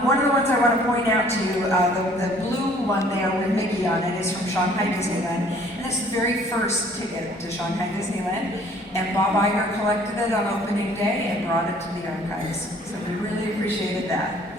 One of the ones I want to point out to you, the blue one there with Mickey on it, is from Shanghai Disneyland, and that's the very first ticket to Shanghai Disneyland, and Bob Iger collected it on opening day and brought it to the Archives, so we really appreciated that.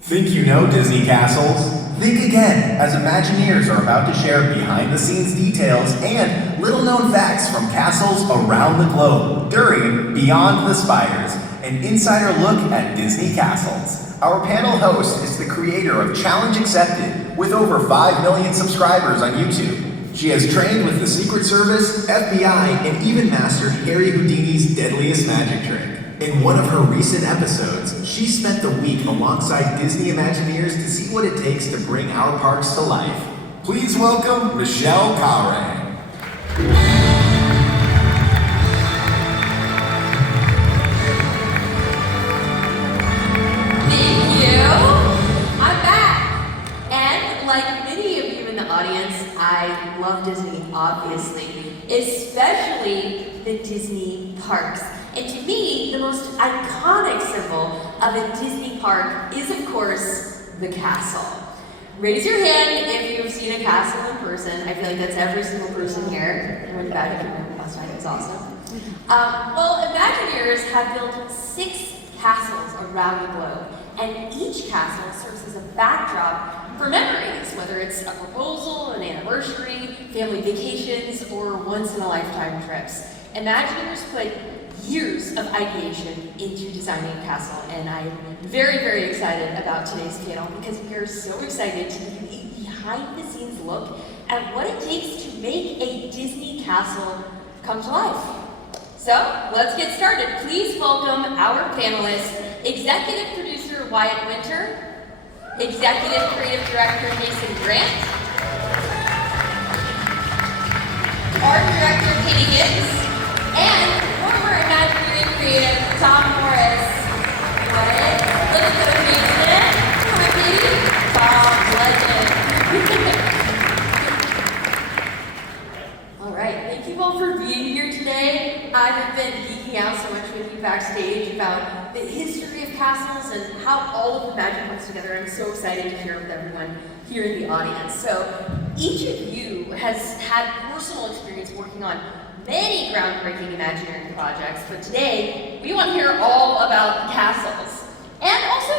Think you know Disney castles? Think again, as Imagineers are about to share behind-the-scenes details and little-known facts from castles around the globe during Beyond the Spires, an insider look at Disney castles. Our panel host is the creator of Challenge Accepted, with over 5 million subscribers on YouTube. She has trained with the Secret Service, FBI, and even mastered Harry Houdini's deadliest magic trick. In one of her recent episodes, she spent the week alongside Disney Imagineers to see what it takes to bring our parks to life. Please welcome Michelle Carre. Thank you. I'm back. And like many of you in the audience, I love Disney, obviously, especially the Disney parks. And to me, the most iconic symbol of a Disney park is, of course, the castle. Raise your hand if you've seen a castle in person. I feel like that's every single person here. I went back if you remember last time, it was awesome. Well, Imagineers have built 6 castles around the globe, and each castle serves as a backdrop for memories, whether it's a proposal, an anniversary, family vacations, or once-in-a-lifetime trips. Imagineers put years of ideation into designing a castle, and I'm very, very excited about today's panel because we are so excited to give you a behind-the-scenes look at what it takes to make a Disney castle come to life. So, let's get started. Please welcome our panelists, Executive Producer Wyatt Winter, Executive Creative Director Jason Grant, Art Director Katie Gibbs, and former Imagineering creative Tom Morris. What? Let's go to Jason. Come on, Katie. Tom, legend. All right, thank you all for being here today. I have been geeking out so much with you backstage about the history of castles and how all of the magic comes together. I'm so excited to share with everyone here in the audience. So each of you has had personal experience working on many groundbreaking Imagineering projects, but today we want to hear all about castles. And also,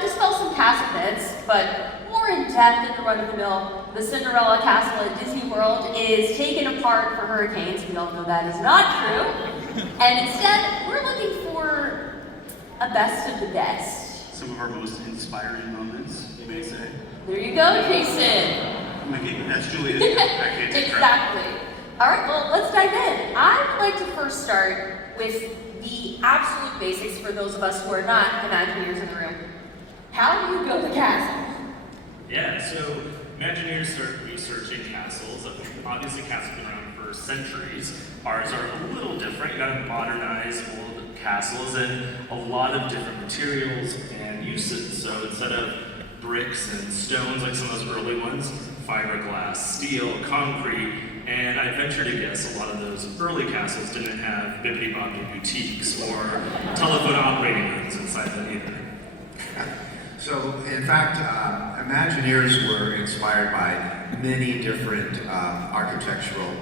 dispel some castle myths, but more in depth than the run-of-the-mill. The Cinderella Castle at Disney World is taken apart for hurricanes. We all know that is not true. And instead, we're looking for a best of the best. Some of our most inspiring moments, you may say. There you go, Jason. That's Julia. I can't take credit. Exactly. All right, well, let's dive in. I would like to first start with the absolute basics for those of us who are not Imagineers in the room. How do you build a castle? Yeah, so Imagineers start researching castles. Obviously, castles have been around for centuries. Ours are a little different. You gotta modernize old castles and a lot of different materials and uses. So instead of bricks and stones like some of those early ones, fiberglass, steel, concrete, and I venture to guess a lot of those early castles didn't have bibbidi-bobbidi boutiques or telephone operating rooms inside them either. So, in fact, Imagineers were inspired by many different architectural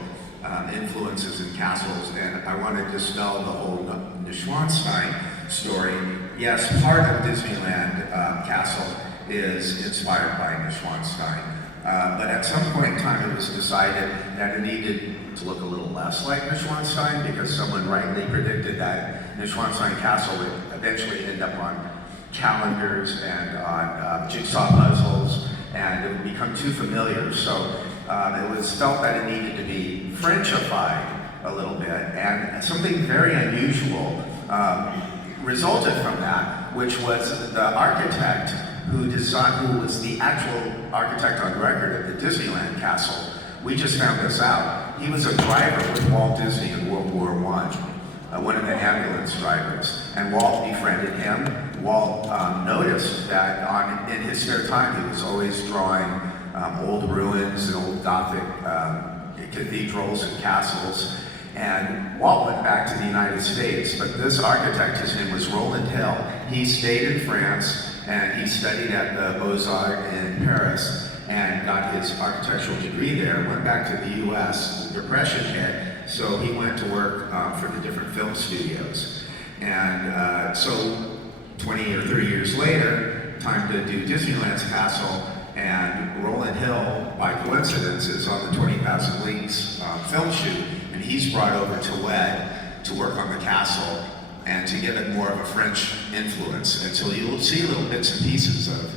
influences in castles, and I want to dispel the whole Neuschwanstein story. Yes, part of Disneyland Castle is inspired by Neuschwanstein. But at some point in time it was decided that it needed to look a little less like Neuschwanstein because someone rightly predicted that Neuschwanstein Castle would eventually end up on calendars and on jigsaw puzzles, and it would become too familiar. So it was felt that it needed to be Frenchified a little bit, and something very unusual resulted from that, which was the architect who was the actual architect on record of the Disneyland Castle. We just found this out. He was a driver with Walt Disney in World War I, one of the ambulance drivers. And Walt befriended him. Walt noticed that in his spare time he was always drawing old ruins and old Gothic cathedrals and castles. And Walt went back to the United States, but this architect, his name was Roland Hill. He stayed in France and he studied at the Beaux-Arts in Paris and got his architectural degree there, went back to the US, the Depression hit, so he went to work for the different film studios. And so 20 or 30 years later, time to do Disneyland's castle, and Roland Hill, by coincidence, is on the 20,000 Leagues film shoot, and he's brought over to WED to work on the castle and to give it more of a French influence. And so you'll see little bits and pieces of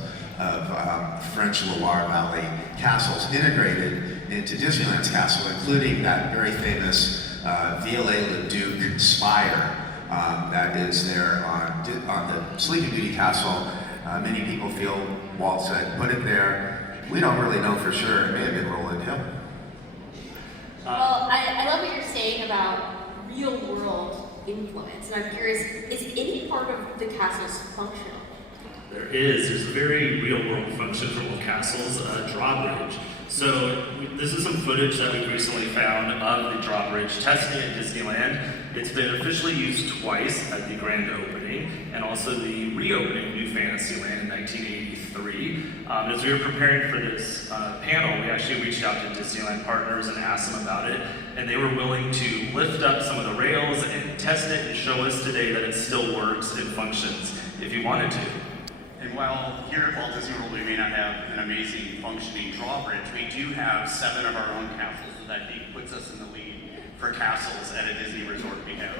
French Loire Valley castles integrated into Disneyland's castle, including that very famous Viollet-le-Duc spire that is there on the Sleeping Beauty castle. Many people feel Walt said, put it there. We don't really know for sure. It may have been Roland Hill. Well, I love what you're saying about real-world influence, and I'm curious, is any part of the castles functional? There is. There's a very real-world function for old castles, a drawbridge. So this is some footage that we've recently found of the drawbridge testing at Disneyland, It's been officially used twice at the grand opening and also the reopening of New Fantasyland in 1983. As we were preparing for this panel, we actually reached out to Disneyland partners and asked them about it, and they were willing to lift up some of the rails and test it and show us today that it still works and functions if you wanted to. And while here at Walt Disney World we may not have an amazing functioning drawbridge, we do have 7 of our own castles that I think puts us in the lead for castles at a Disney resort. We have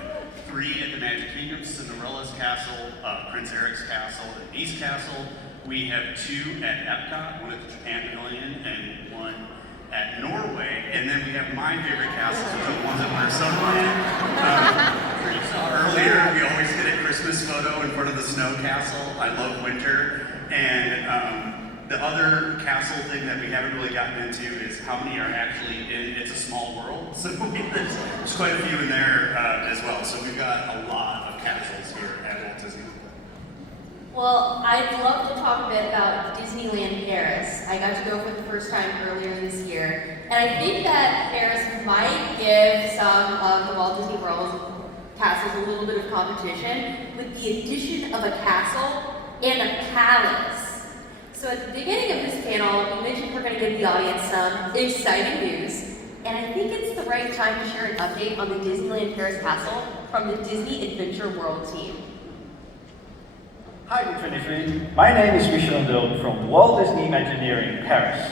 3 at the Magic Kingdom, Cinderella's Castle, Prince Eric's Castle, and Beast Castle. We have 2 at Epcot, one at the Japan Pavilion and one at Norway. And then we have my favorite castles, the ones at Marsupial. You saw earlier, we always get a Christmas photo in front of the Snow Castle. I love winter. And the other castle thing that we haven't really gotten into is how many are actually in It's a Small World. So there's quite a few in there as well. So we've got a lot of castles here at Walt Disney World. Well, I'd love to talk a bit about Disneyland Paris. I got to go for the first time earlier this year, and I think that Paris might give some of the Walt Disney World castles a little bit of competition with the addition of a castle and a palace. So at the beginning of this panel, we mentioned we're going to give the audience some exciting news, and I think it's the right time to share an update on the Disneyland Paris Castle from the Disney Adventure World team. Hi D23, my name is Michel Dole from Walt Disney Imagineering Paris,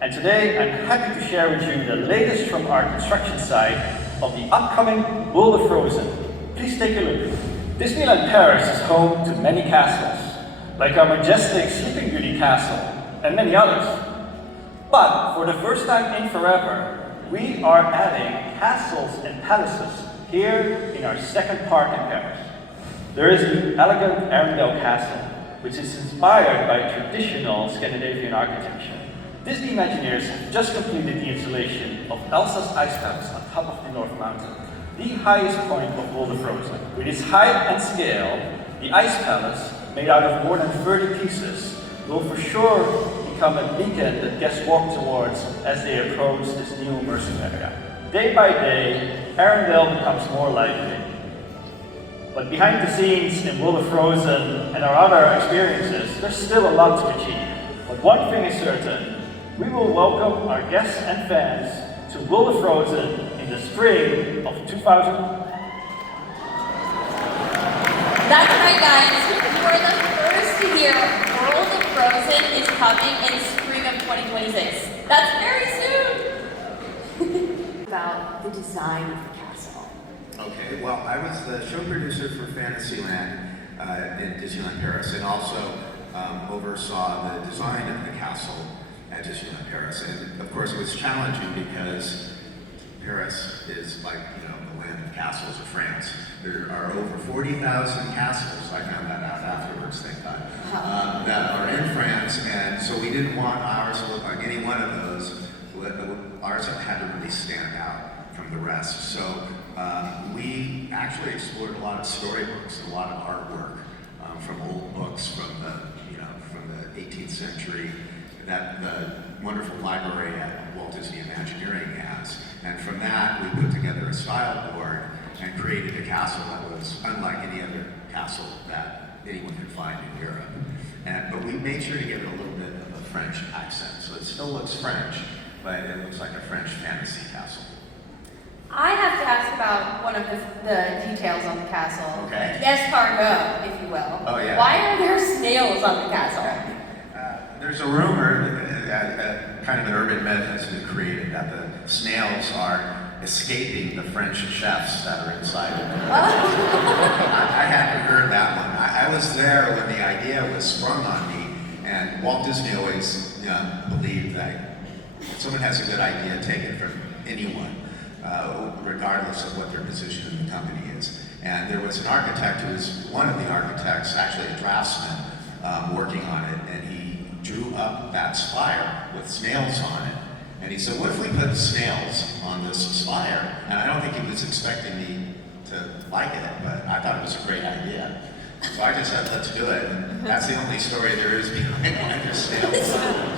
and today I'm happy to share with you the latest from our construction site of the upcoming World of Frozen. Please take a look. Disneyland Paris is home to many castles, like our majestic Sleeping Beauty Castle and many others. But for the first time in forever, we are adding castles and palaces here in our second park in Paris. There is the elegant Arendelle Castle, which is inspired by traditional Scandinavian architecture. Disney Imagineers have just completed the installation of Elsa's Ice Palace on top of the North Mountain, the highest point of World of Frozen. With its height and scale, the Ice Palace, made out of more than 30 pieces, will for sure become a beacon that guests walk towards as they approach this new immersive area. Day by day, Arendelle becomes more lively. But behind the scenes in World of Frozen and our other experiences, there's still a lot to achieve. But one thing is certain, we will welcome our guests and fans to World of Frozen in the spring of 2000. That's right, guys. You are the first to hear World of Frozen is coming in spring of 2026. That's very soon. About the design of the castle. Okay, well, I was the show producer for Fantasyland in Disneyland Paris, and also oversaw the design of the castle at Disneyland Paris. And of course, it was challenging because Paris is like, the land of castles of France. There are over 40,000 castles, I found that out afterwards, thank God, that are in France, and so we didn't want ours to look like any one of those. Ours had to really stand out from the rest. So we actually explored a lot of storybooks, a lot of artwork from old books from the 18th century that the wonderful library at Walt Disney Imagineering has. And from that, we put together a style board and created a castle that was unlike any other castle that anyone could find in Europe. But we made sure to give it a little bit of a French accent. So it still looks French, but it looks like a French fantasy castle. I have to ask about one of the details on the castle. Okay. Escargot, if you will. Oh, yeah. Why are there snails on the castle? There's a rumor, kind of an urban myth has been created, that the snails are escaping the French chefs that are inside of it. I hadn't heard that one. I was there when the idea was sprung on me, and Walt Disney always believed that if someone has a good idea, take it from anyone, regardless of what their position in the company is. And there was an architect who was one of the architects, actually a draftsman, working on it, and he drew up that spire with snails on it. And he said, what if we put snails on this spire? And I don't think he was expecting me to like it, but I thought it was a great idea. So I just said, let's do it. And that's the only story there is behind why there's snails.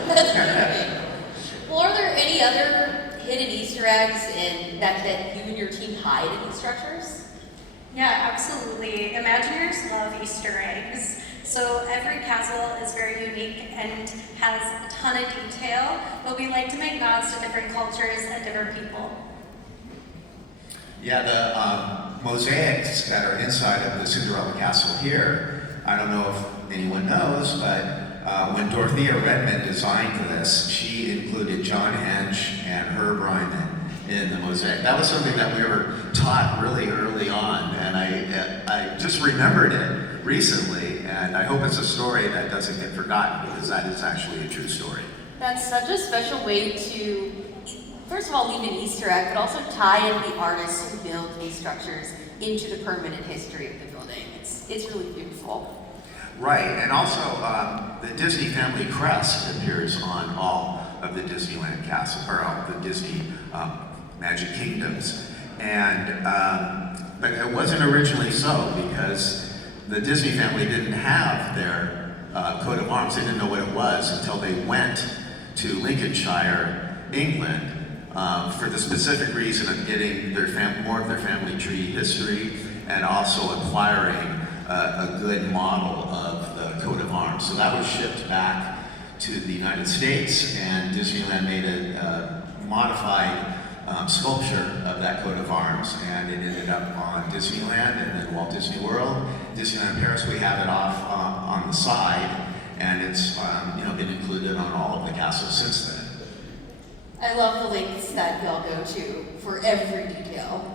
That's great. Well, are there any other hidden Easter eggs that you and your team hide in these structures? Yeah, absolutely. Imagineers love Easter eggs. So every castle is very unique and has a ton of detail, but we like to make nods to different cultures and different people. Yeah, the mosaics that are inside of the Cinderella Castle here, I don't know if anyone knows, but when Dorothea Redmond designed this, she included John Hench and Herb Ryman in the mosaic. That was something that we were taught really early on, and I just remembered it recently, and I hope it's a story that doesn't get forgotten, because that is actually a true story. That's such a special way to, first of all, leave an Easter egg, but also tie in the artists who build these structures into the permanent history of the building. It's really beautiful. Right, and also the Disney family crest appears on all of the Disneyland castles, or all the Disney Magic Kingdoms. And but it wasn't originally so, because the Disney family didn't have their coat of arms. They didn't know what it was until they went to Lincolnshire, England, for the specific reason of getting their more of their family tree history, and also acquiring a good model of the coat of arms. So that was shipped back to the United States, and Disneyland made a modified sculpture of that coat of arms, and it ended up on Disneyland and then Walt Disney World. Disneyland Paris, we have it off on the side, and it's been included on all of the castles since then. I love the links that y'all go to for every detail.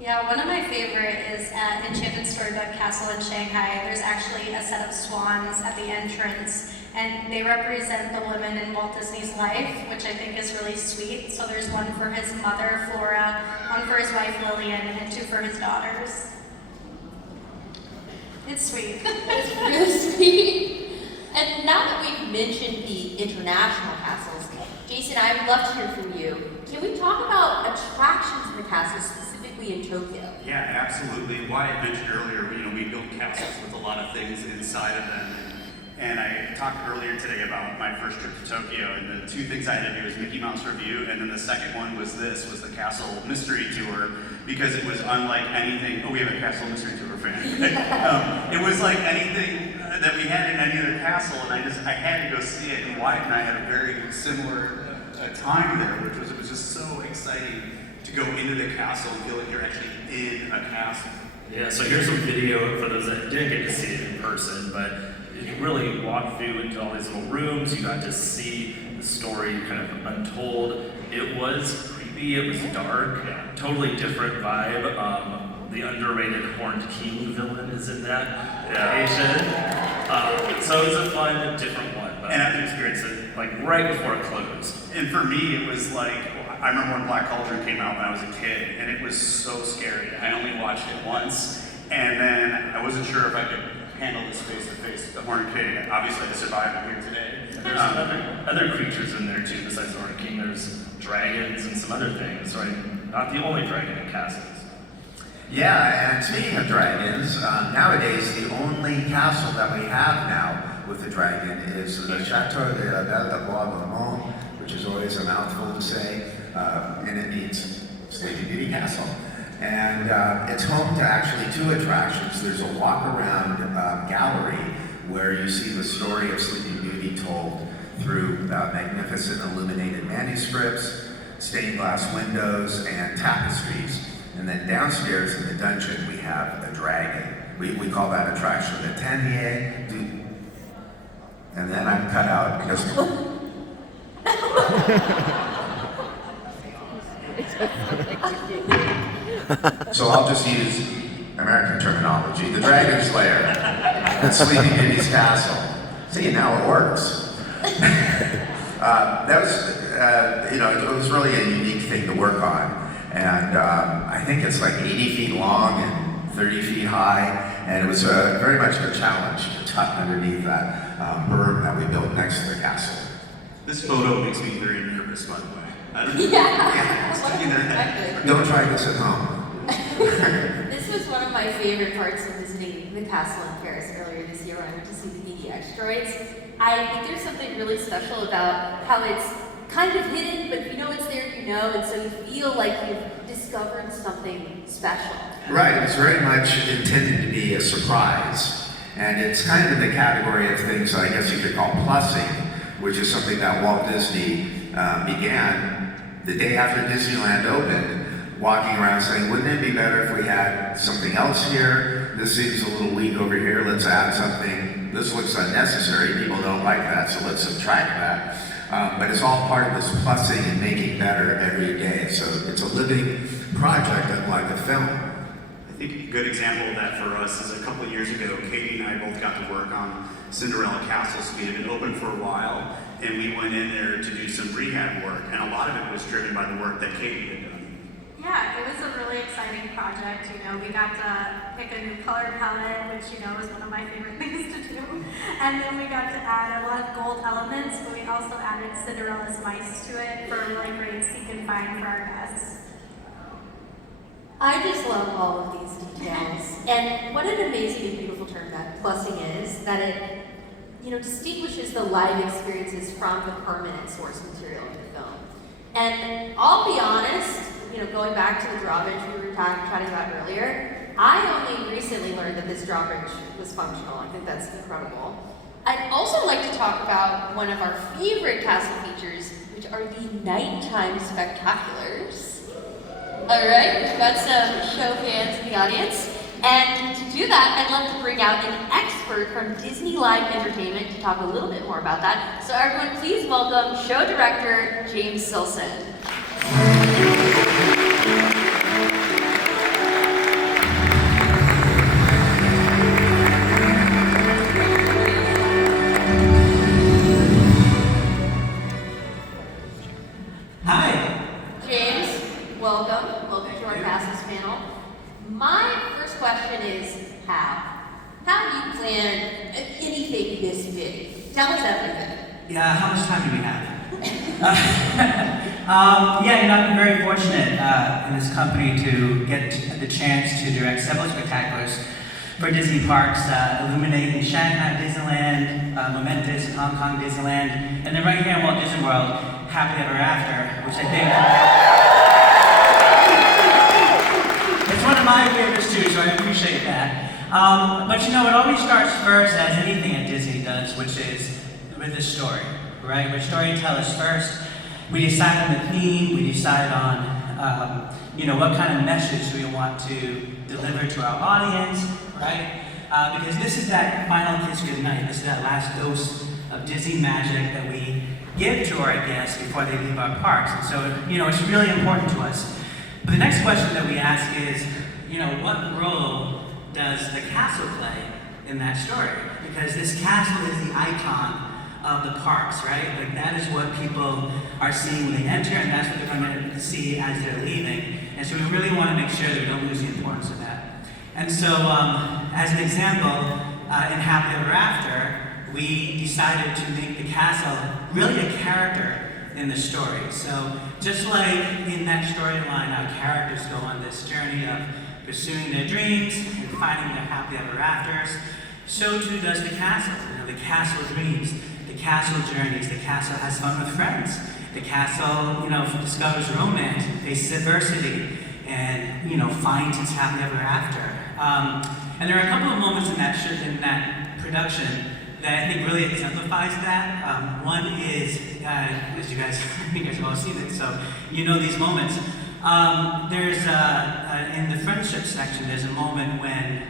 Yeah, one of my favorite is at Enchanted Storybook Castle in Shanghai. There's actually a set of swans at the entrance, and they represent the women in Walt Disney's life, which I think is really sweet. So there's one for his mother, Flora, one for his wife, Lillian, and two for his daughters. It's sweet. It's really sweet. And now that we've mentioned the international castles, Jason, I'd love to hear from you. Can we talk about attractions in the castles, specifically in Tokyo? Yeah, absolutely. Wyatt mentioned earlier, we build castles with a lot of things inside of them. And I talked earlier today about my first trip to Tokyo, and the two things I had to do was Mickey Mouse Review, and then the second one was the Castle Mystery Tour, because it was unlike anything. Oh, we have a Castle Mystery Tour fan. It was like anything that we had in any other castle, and I had to go see it, and Wyatt and I had a very similar time there, which was, it was just so exciting to go into the castle and feel like you're actually in a castle. Yeah, so here's some video for those that didn't get to see it in person, but you really walk through into all these little rooms. You got to see the story kind of untold. It was creepy, it was dark, totally different vibe. The underrated Horned King villain is in that Asian. So it was a fun, different one, but I had to experience it like right before it closed. And for me, it was like, I remember when Black Cauldron came out when I was a kid, and it was so scary. I only watched it once, and then I wasn't sure if I could handle this face-to-face with the Horned King. Obviously, I survived it here today. And there's some other creatures in there too, besides the Horned King. There's dragons and some other things, right? Not the only dragon in castles. Yeah, and speaking of dragons, nowadays the only castle that we have now with the dragon is the Chateau de la Belle de Bois, which is always a mouthful to say, and it means Sleeping Beauty Castle. And it's home to actually two attractions. There's a walk-around gallery where you see the story of Sleeping Beauty told through magnificent illuminated manuscripts, stained glass windows, and tapestries. And then downstairs in the dungeon, we have a dragon. We call that attraction the Tanier. And then I'm cut out because... So I'll just use American terminology. The Dragon's Lair at Sleeping Beauty's Castle. See, now it works. That was, it was really a unique thing to work on. And I think it's like 80 feet long and 30 feet high. And it was very much a challenge to tuck underneath that berm that we built next to the castle. This photo makes me very nervous, by the way. I don't know. Yeah. Don't try this at home. This was one of my favorite parts of visiting the castle in Paris earlier this year when I went to see the EDX droids. I think there's something really special about how it's kind of hidden, but if you know it's there, you know, and so you feel like you've discovered something special. Right, it's very much intended to be a surprise. And it's kind of in the category of things I guess you could call plussing, which is something that Walt Disney began the day after Disneyland opened, walking around saying, wouldn't it be better if we had something else here? This seems a little weak over here, let's add something. This looks unnecessary, people don't like that, so let's subtract that. But it's all part of this plussing and making better every day. So it's a living project, unlike a film. I think a good example of that for us is a couple of years ago, Katie and I both got to work on Cinderella Castle. So we had been open for a while, and we went in there to do some rehab work, and a lot of it was driven by the work that Katie had done. Yeah, it was a really exciting project. You know, we got to pick a new color palette, which, you know, is one of my favorite things to do. And then we got to add a lot of gold elements, but we also added Cinderella's mice to it for a really great seek and find for our guests. I just love all of these details. And what an amazing and beautiful term that plussing is, that it, you know, distinguishes the live experiences from the permanent source material of the film. And I'll be honest, you know, going back to the drawbridge we were chatting about earlier, I only recently learned that this drawbridge was functional. I think that's incredible. I'd also like to talk about one of our favorite castle features, which are the nighttime spectaculars. All right, we've got some show fans in the audience. And to do that, I'd love to bring out an expert from Disney Live Entertainment to talk a little bit more about that. So everyone, please welcome show director James Silson. Hi. James, welcome. Welcome to our Castles panel. My first question is how? How do you plan anything this big? Tell us everything. Yeah, how much time do we have? Yeah, you know, I've been very fortunate in this company to get the chance to direct several spectaculars for Disney parks, Illuminating Shanghai Disneyland, Momentous Hong Kong Disneyland, and then right here in Walt Disney World, Happily Ever After, which I think it's one of my favorites too, so I appreciate that. But you know, it always starts first, as anything at Disney does, which is with a story, right? We're storytellers first. We decide on the theme, we decide on, you know, what kind of message we want to deliver to our audience, right? Because this is that final kiss goodnight. This is that last dose of Disney magic that we give to our guests before they leave our parks. And so, you know, it's really important to us. But the next question that we ask is, you know, what role does the castle play in that story? Because this castle is the icon of the parks, right? Like that is what people are seeing when they enter, and that's what they're going to see as they're leaving. And so we really want to make sure that we don't lose the importance of that. And so, as an example, in Happily Ever After, we decided to make the castle really a character in the story. So just like in that storyline, our characters go on this journey of pursuing their dreams and finding their happily ever afters, so too does the castle. You know, the castle dreams, the castle journeys, the castle has fun with friends. The castle, you know, discovers romance, faces adversity, and, you know, finds its happily ever after. And there are a couple of moments in that production that I think really exemplifies that. One is, as you guys have all seen it, so you know these moments. There's, in the friendship section, there's a moment when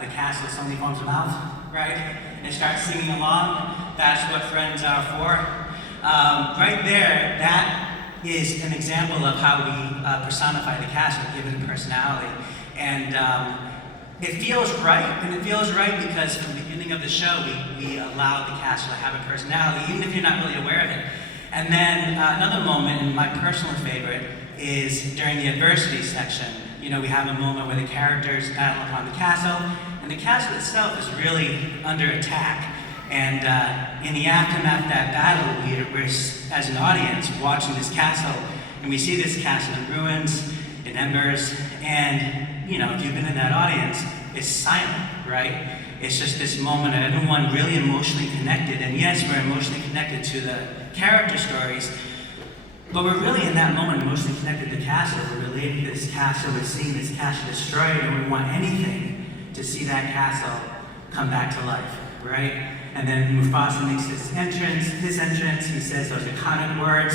the castle suddenly forms a mouth, right? And starts singing along. That's what friends are for. Right there, that is an example of how we personify the castle, give it a personality. And it feels right, and it feels right because from the beginning of the show, we allow the castle to have a personality, even if you're not really aware of it. And then another moment, and my personal favorite, is during the adversity section. You know, we have a moment where the characters battle upon the castle, and the castle itself is really under attack. And in the aftermath of that battle, we're, as an audience, watching this castle, and we see this castle in ruins, in embers, and, you know, if you've been in that audience, it's silent, right? It's just this moment of everyone really emotionally connected, and yes, we're emotionally connected to the character stories, But we're really in that moment mostly connected to the castle. We're relating to this castle, we're seeing this castle destroyed, and we want anything to see that castle come back to life, right? And then Mufasa makes his entrance, he says those iconic words,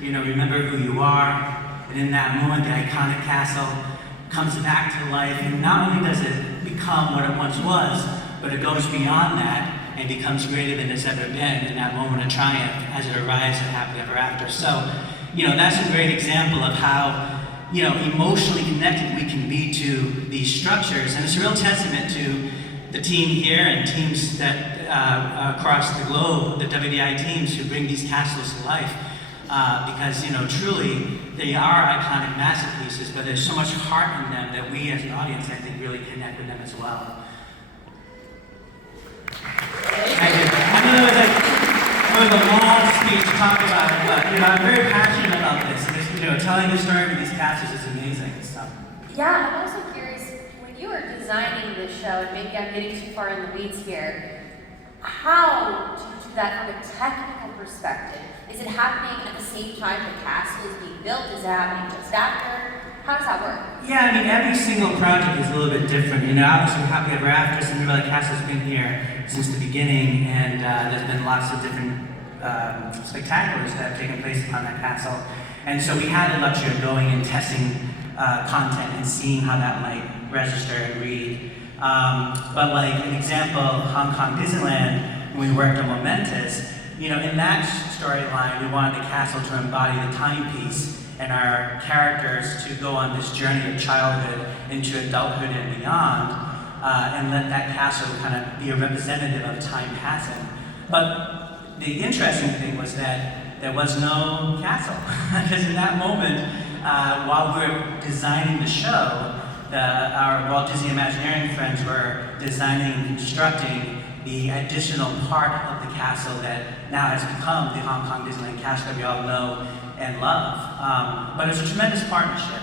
remember who you are. And in that moment, the iconic castle comes back to life, and not only does it become what it once was, but it goes beyond that and becomes greater than it's ever been in that moment of triumph as it arrives at happily ever after. So, that's a great example of how, emotionally connected we can be to these structures. And it's a real testament to the team here and teams that across the globe, the WDI teams who bring these castles to life. Because, truly, they are iconic masterpieces, but there's so much heart in them that we as an audience, I think, really connect with them as well. I know it was a long speech to talk about it, but I'm very passionate about this. Telling the story of these castles is amazing. So. Yeah, I'm also curious, when you were designing this show, and maybe I'm getting too far in the weeds here, how do you do that from a technical perspective? Is it happening at the same time the castle is being built? Is it happening just after? How does that work? Yeah, every single project is a little bit different. Obviously Happy Ever After, Cinderella Castle's been here since the beginning, and there's been lots of different spectaculars that have taken place upon that castle. And so we had the luxury of going and testing content and seeing how that might register and read. But like an example, Hong Kong Disneyland, when we worked on Momentous, in that storyline, we wanted the castle to embody the timepiece and our characters to go on this journey of childhood into adulthood and beyond, and let that castle kind of be a representative of time passing. But the interesting thing was that there was no castle, because in that moment, while we were designing the show, our Walt Disney Imagineering friends were designing and constructing the additional part of the castle that now has become the Hong Kong Disneyland castle that we all know and love. But it's a tremendous partnership.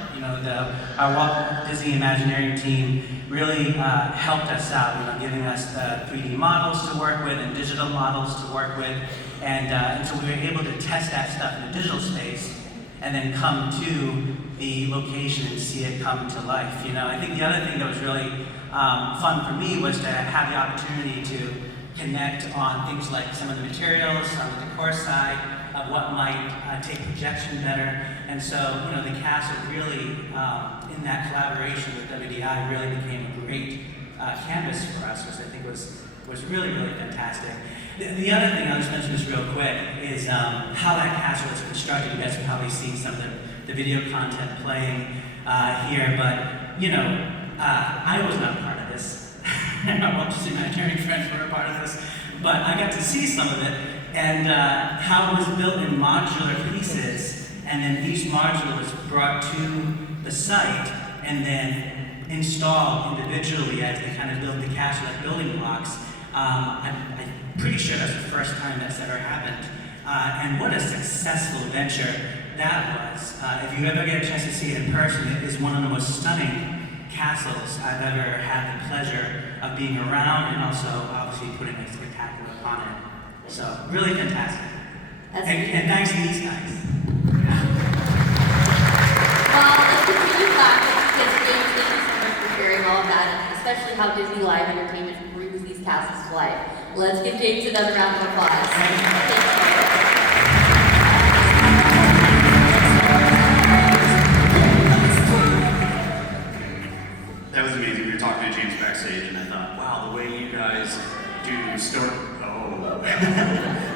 Our Walt Disney Imagineering team really helped us out, giving us 3D models to work with and digital models to work with. And so we were able to test that stuff in the digital space and then come to the location and see it come to life. I think the other thing that was really fun for me was to have the opportunity to connect on things like some of the materials on the decor side of what might take projection better. And so, the castle really, in that collaboration with WDI, really became a great canvas for us, which I think was really, really fantastic. The other thing, I'll just mention this real quick, is how that castle was constructed. You guys have probably seen some of the video content playing here, but, I was not a part of this. Walt Disney Imagineering friends were a part of this, but I got to see some of it, and how it was built in modular pieces, and then each module was brought to the site, and then installed individually as they kind of built the castle as building blocks. I'm pretty sure that's the first time that's ever happened. And what a successful venture that was. If you ever get a chance to see it in person, it is one of the most stunning castles I've ever had the pleasure of being around, and also obviously putting a spectacular upon it. So really fantastic. And thanks to these guys. Well, let's continue laughing because James, thank you so much for sharing all of that, and especially how Disney Live Entertainment brings these castles to life. Let's give James another round of applause. That was amazing. We were talking to James backstage, and I thought, wow, the way you guys do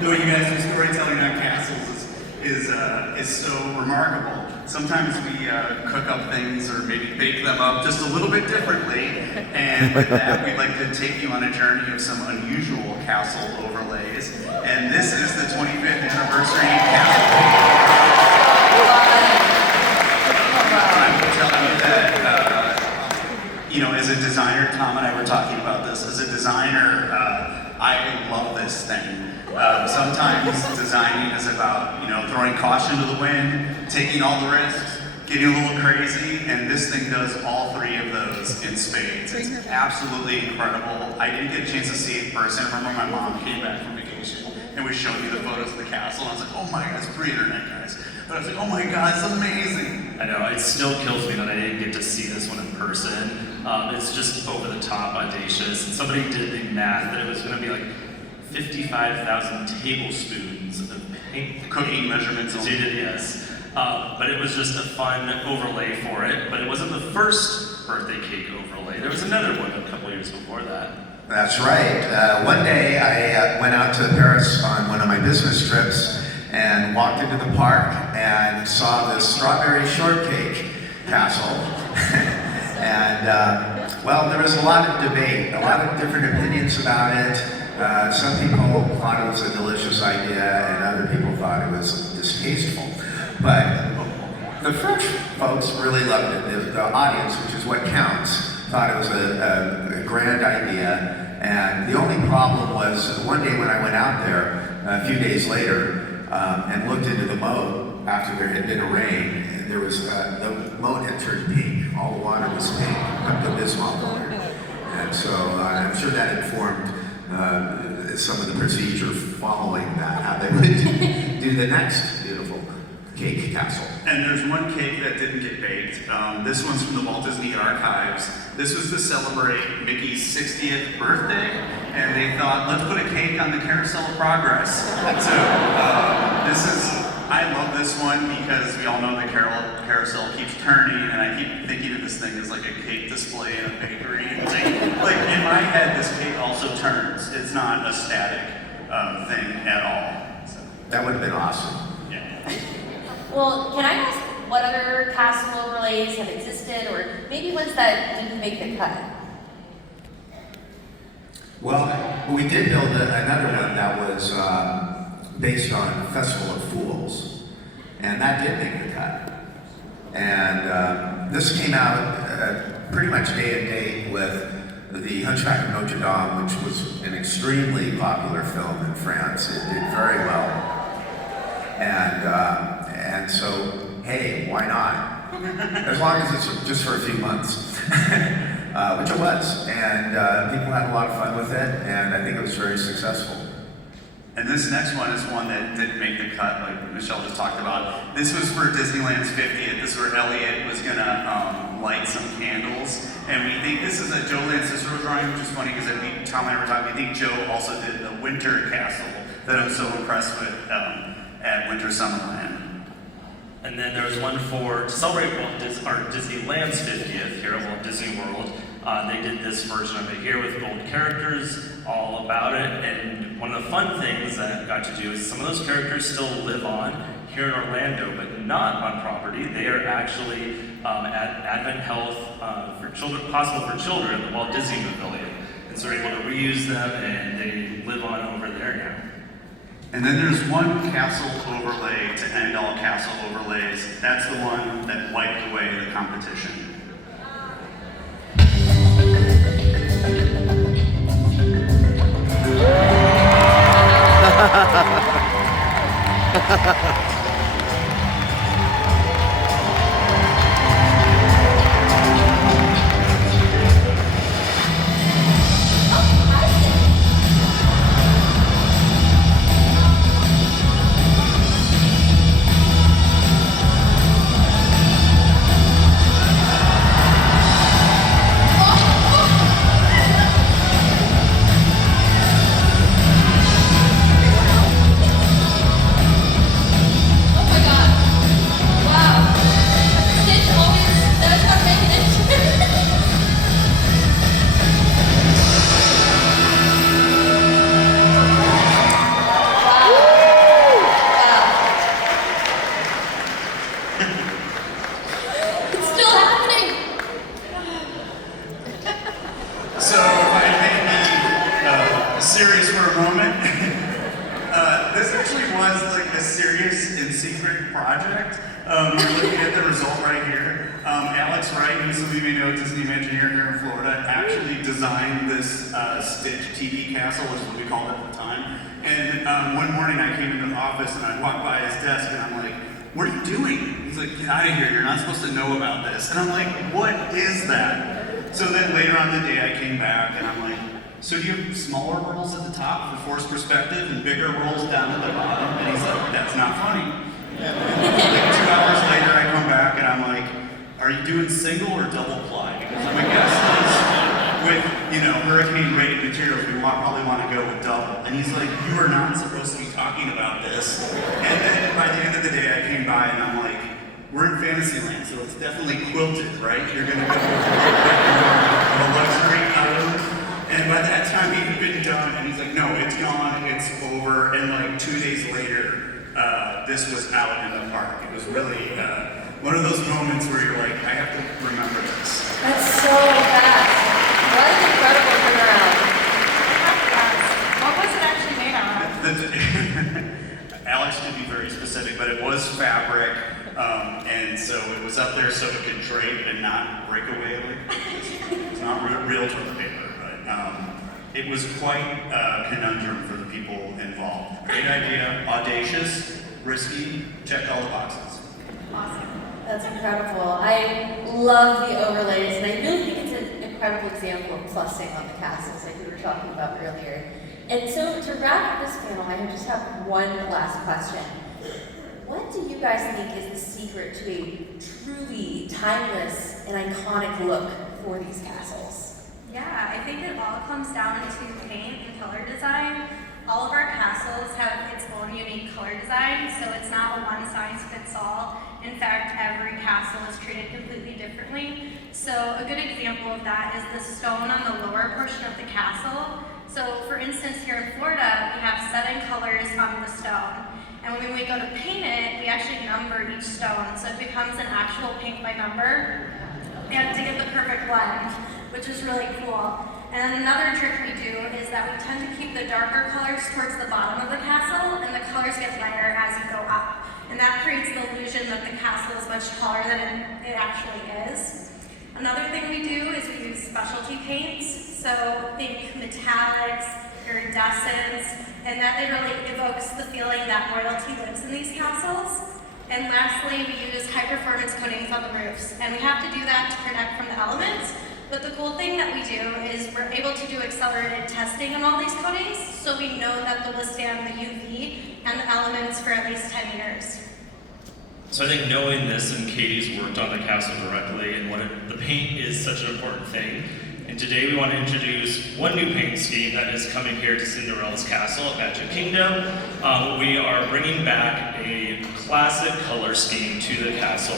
the way you guys do storytelling on castles is so remarkable. Sometimes we cook up things or maybe bake them up just a little bit differently, and with that, we'd like to take you on a journey of some unusual castle overlays. And this is the 25th anniversary castle. I will tell you that, as a designer, Tom and I were talking about this, as a designer, I love this thing. Sometimes designing is about, throwing caution to the wind, taking all the risks, getting a little crazy, and this thing does all three of those in spades. It's absolutely incredible. I didn't get a chance to see it in person. I remember my mom came back from vacation and was showing me the photos of the castle, and I was like, oh my God, it's pretty internet, guys. But I was like, oh my God, it's amazing. I know, it still kills me that I didn't get to see this one in person. It's just over the top audacious. And somebody did the math that it was going to be like 55,000 tablespoons of paint. Cooking measurements. Yes. But it was just a fun overlay for it. But it wasn't the first birthday cake overlay. There was another one a couple years before that. That's right. One day I went out to Paris on one of my business trips and walked into the park and saw this strawberry shortcake castle. And well, there was a lot of debate, a lot of different opinions about it. Some people thought it was a delicious idea and other people thought it was distasteful. But the French folks really loved it. The audience, which is what counts, thought it was a grand idea. And the only problem was one day when I went out there, a few days later, and looked into the moat after there had been a rain, there was, the moat had turned pink. All the water was pink, the Bismarck water. And so I'm sure that informed some of the procedure following that, how they would do the next beautiful cake castle. And there's one cake that didn't get baked. This one's from the Walt Disney Archives. This was to celebrate Mickey's 60th birthday, and they thought, let's put a cake on the Carousel of Progress. So I love this one because we all know the carousel keeps turning, and I keep thinking of this thing as like a cake display in a bakery. Like in my head, this cake also turns. It's not a static thing at all. So. That would have been awesome. Yeah. Well, can I ask what other castle overlays have existed, or maybe ones that didn't make the cut? Well, we did build another one that was based on Festival of Fools, and that did make the cut. And this came out pretty much day and date with The Hunchback of Notre Dame, which was an extremely popular film in France. It did very well. And so, hey, why not? As long as it's just for a few months, which it was. And people had a lot of fun with it, and I think it was very successful. And this next one is one that didn't make the cut, like Michelle just talked about. This was for Disneyland's 50th. This is where Elliot was gonna light some candles. And we think this is a Joe Lancicero drawing, which is funny because Tom and I were talking, we think Joe also did the winter castle that I'm so impressed with at Winter Summerland. And then there was one to celebrate Disneyland's 50th here at Walt Disney World. They did this version of it here with gold characters all about it. And one of the fun things that I got to do is some of those characters still live on here in Orlando, but not on property. They are actually at Advent Health for children, Possible for Children, the Walt Disney Pavilion. And so we're able to reuse them, and they live on over there now. And then there's one castle overlay to end all castle overlays. That's the one that wiped away the competition. Serious for a moment. This actually was like a serious and secret project. You're looking at the result right here. Alex Wright, who some of you may know, Disney engineer here in Florida, actually designed this Stitch TV castle, which is what we called it at the time. And one morning I came into the office and I walked by his desk and I'm like, what are you doing? He's like, get out of here, you're not supposed to know about this. And I'm like, what is that? So then later on the day I came back and I'm like, so do you have smaller rolls at the top for forced perspective and bigger rolls down at the bottom? And he's like, that's not funny. And like 2 hours later, I come back and I'm like, are you doing single or double ply? Because my guess is with, hurricane-rated materials, we probably want to go with double. And he's like, you are not supposed to be talking about this. And then by the end of the day, I came by and I'm like, we're in Fantasyland, so it's definitely quilted, right? You're going to go with a luxury item. And by that time, he had been done, and he's like, no, it's gone, it's over. And like 2 days later, this was out in the park. It was really one of those moments where you're like, I have to remember this. That's so fast. What an incredible turnaround. What was it actually made out of? Alex to be very specific, but it was fabric, and so it was up there so it could drape and not break away. It's not real toilet paper, but it was quite a conundrum for the people involved. Great idea, audacious, risky, checked all the boxes. Awesome. That's incredible. I love the overlays, and I really think it's an incredible example of plussing on the castles like we were talking about earlier. And so to wrap up this panel, I just have one last question. What do you guys think is the secret to a truly timeless and iconic look for these castles? Yeah, I think it all comes down to paint and color design. All of our castles have its own unique color design, so it's not a one-size-fits-all. In fact, every castle is treated completely differently. So a good example of that is the stone on the lower portion of the castle. So for instance, here in Florida, we have 7 colors on the stone. And when we go to paint it, we actually number each stone. So it becomes an actual paint by number. And to get the perfect blend, which is really cool. And another trick we do is that we tend to keep the darker colors towards the bottom of the castle, and the colors get lighter as you go up. And that creates the illusion that the castle is much taller than it actually is. Another thing we do is we use specialty paints, so think metallics, iridescence, and that it really evokes the feeling that royalty lives in these castles. And lastly, we use high-performance coatings on the roofs, and we have to do that to protect from the elements. But the cool thing that we do is we're able to do accelerated testing on all these coatings, so we know that they'll withstand the UV and the elements for at least 10 years. So I think knowing this, and Katie's worked on the castle directly, and the paint is such an important thing. And today we want to introduce one new paint scheme that is coming here to Cinderella's Castle at Magic Kingdom. We are bringing back a classic color scheme to the castle.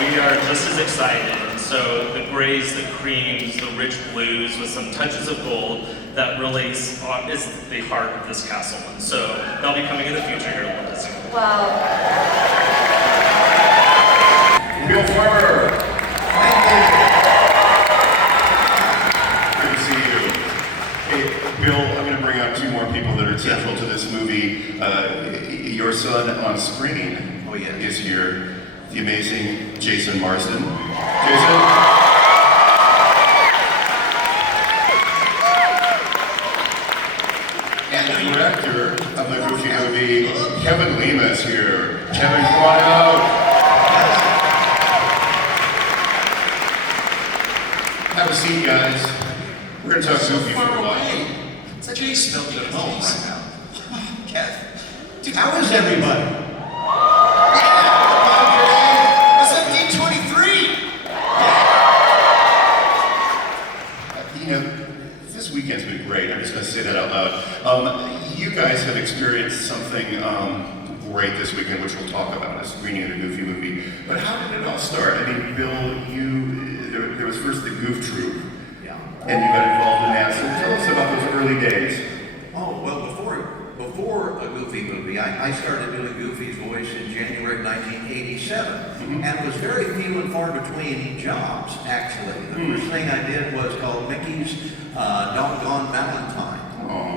We are just as excited. So the grays, the creams, the rich blues with some touches of gold that really is the heart of this castle. And so they'll be coming in the future here at Walt Disney World. Wow. Bill Farmer. Good to see you. Hey, Bill, I'm going to bring out 2 more people that are central to this movie. Your son on screen is here. The amazing Jason Marsden. Jason? And the director of the Goofy movie, Kevin Lima's here. Kevin, come on out. Have a seat, guys. We're going to talk Goofy for a while. It's like you smelled good at home right now. Kev, dude, how is everybody? This weekend's been great. I'm just going to say that out loud. You guys have experienced something great this weekend, which we'll talk about, a screening of the Goofy movie. But how did it all start? I mean, Bill, there was first the Goof Troop, and you got involved in that. So tell us about those early days. Oh, well, before a Goofy movie, I started doing Goofy's voice in January 1987. And it was very few and far between jobs, actually. The first thing I did was called Mickey's Doggone Valentine.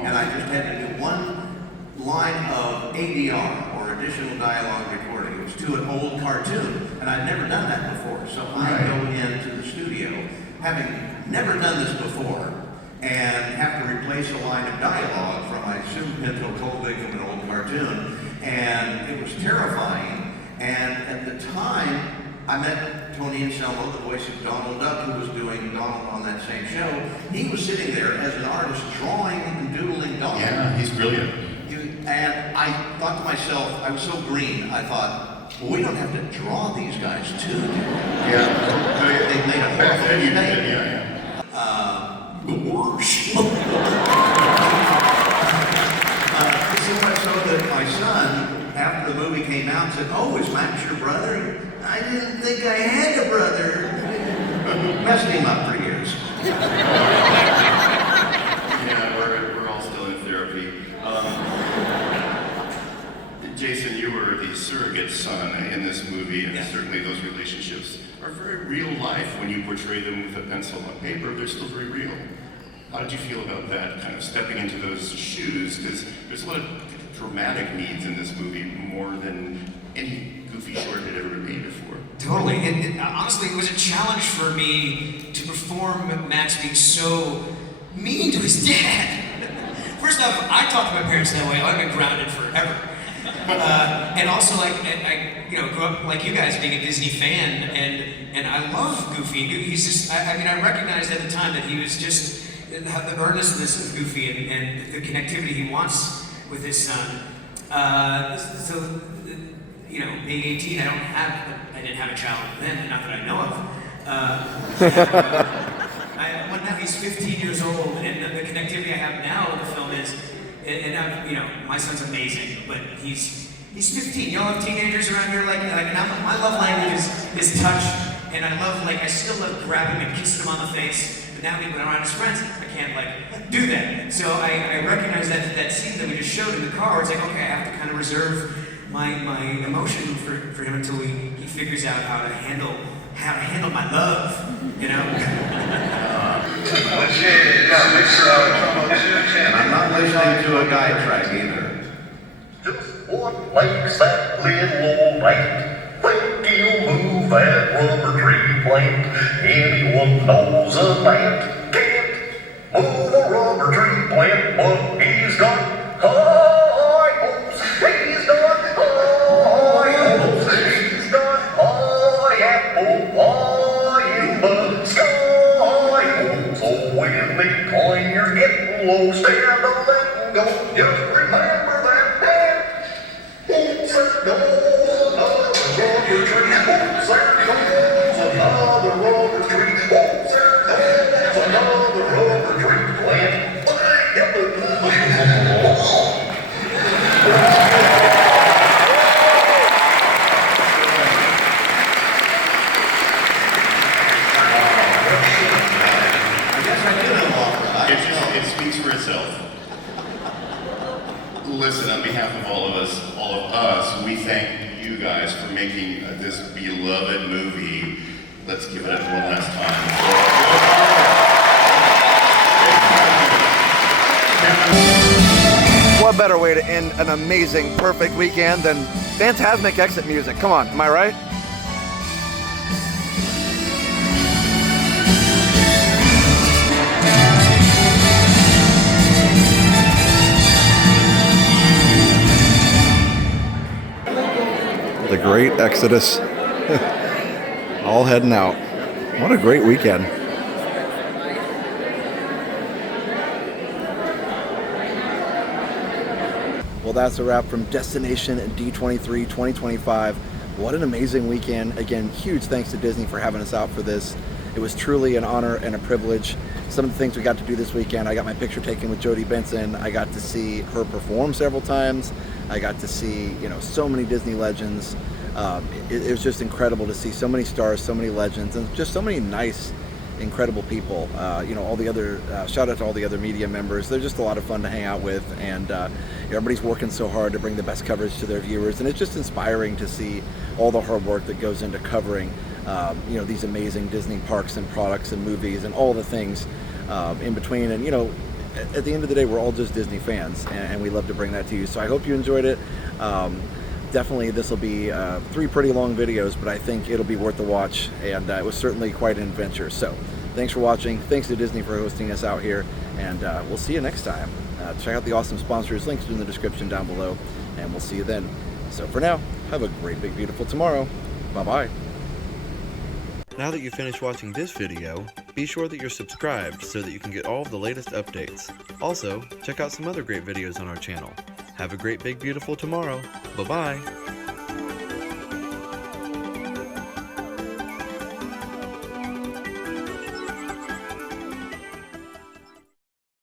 And I just had to do one line of ADR, or additional dialogue recording. It was to an old cartoon, and I'd never done that before. So I go into the studio, having never done this before, and have to replace a line of dialogue from, I assume, Pinto Colvig from an old cartoon. And it was terrifying. And at the time, I met Tony Anselmo, the voice of Donald Duck, who was doing Donald on that same show. He was sitting there as an artist drawing and doodling Donald. Yeah, he's brilliant. And I thought to myself, I was so green, I thought, well, we don't have to draw these guys too. Yeah. They made a horrible mistake. The worst. So much so that my son, after the movie came out, said, "Oh, is Max your brother?" I didn't think I had a brother. Messed him up for years. Yeah, we're all still in therapy. Jason, you were the surrogate son in this movie, and certainly those relationships are very real life. When you portray them with a pencil on paper, they're still very real. How did you feel about that, kind of stepping into those shoes? Because there's a lot of dramatic needs in this movie, more than any goofy short had ever been made before. Totally. Honestly, it was a challenge for me to perform Max being so mean to his dad. First off, I talk to my parents that way. I've been grounded forever. And also, like, I grew up like you guys, being a Disney fan, and I love Goofy. He's just, I mean, I recognized at the time that he was just the earnestness of Goofy and the connectivity he wants with his son. So, being 18, I didn't have a child then, not that I know of. Well, now he's 15 years old, and the connectivity I have now with the film is, and my son's amazing, but he's 15. Y'all have teenagers around here like my love language is touch, and I still love grabbing him and kissing him on the face. But now when I'm around his friends, I can't do that. So I recognize that scene that we just showed in the car. It's like, okay, I have to kind of reserve my emotion for him until he figures out how to handle my love, And I'm not listening to a guy track either. Just what makes that little old man think he'll move that rubber tree plant? Anyone knows a man can't move a rubber tree plant, but he's got high hopes. He's got high hopes. He's got high apple pie in the sky. So when they coin you're getting low, stand up and go. Just remember that man. Oops, there goes another rubber tree. Oops, there goes another rubber tree. Oops, there goes another rubber tree plant. It speaks for itself. Listen, on behalf of all of us, we thank you guys for making this beloved movie. Let's give it up one last time. What better way to end an amazing, perfect weekend than Fantasmic exit music? Come on, am I right? The great exodus. All heading out. What a great weekend. Well, that's a wrap from Destination D23 2025. What an amazing weekend. Again, huge thanks to Disney for having us out for this. It was truly an honor and a privilege. Some of the things we got to do this weekend, I got my picture taken with Jodie Benson. I got to see her perform several times. I got to see, so many Disney legends. It was just incredible to see so many stars, so many legends, and just so many nice, incredible people. All the other, shout out to all the other media members. They're just a lot of fun to hang out with, and everybody's working so hard to bring the best coverage to their viewers, and it's just inspiring to see all the hard work that goes into covering, these amazing Disney parks and products and movies and all the things in between. And, at the end of the day, we're all just Disney fans, and we love to bring that to you. So I hope you enjoyed it. Definitely, this will be 3 pretty long videos, but I think it'll be worth the watch, and it was certainly quite an adventure. So thanks for watching. Thanks to Disney for hosting us out here, and we'll see you next time. Check out the awesome sponsors. Links are in the description down below, and we'll see you then. So for now, have a great, big, beautiful tomorrow. Bye-bye. Now that you've finished watching this video, be sure that you're subscribed so that you can get all of the latest updates. Also, check out some other great videos on our channel. Have a great, big, beautiful tomorrow. Bye-bye.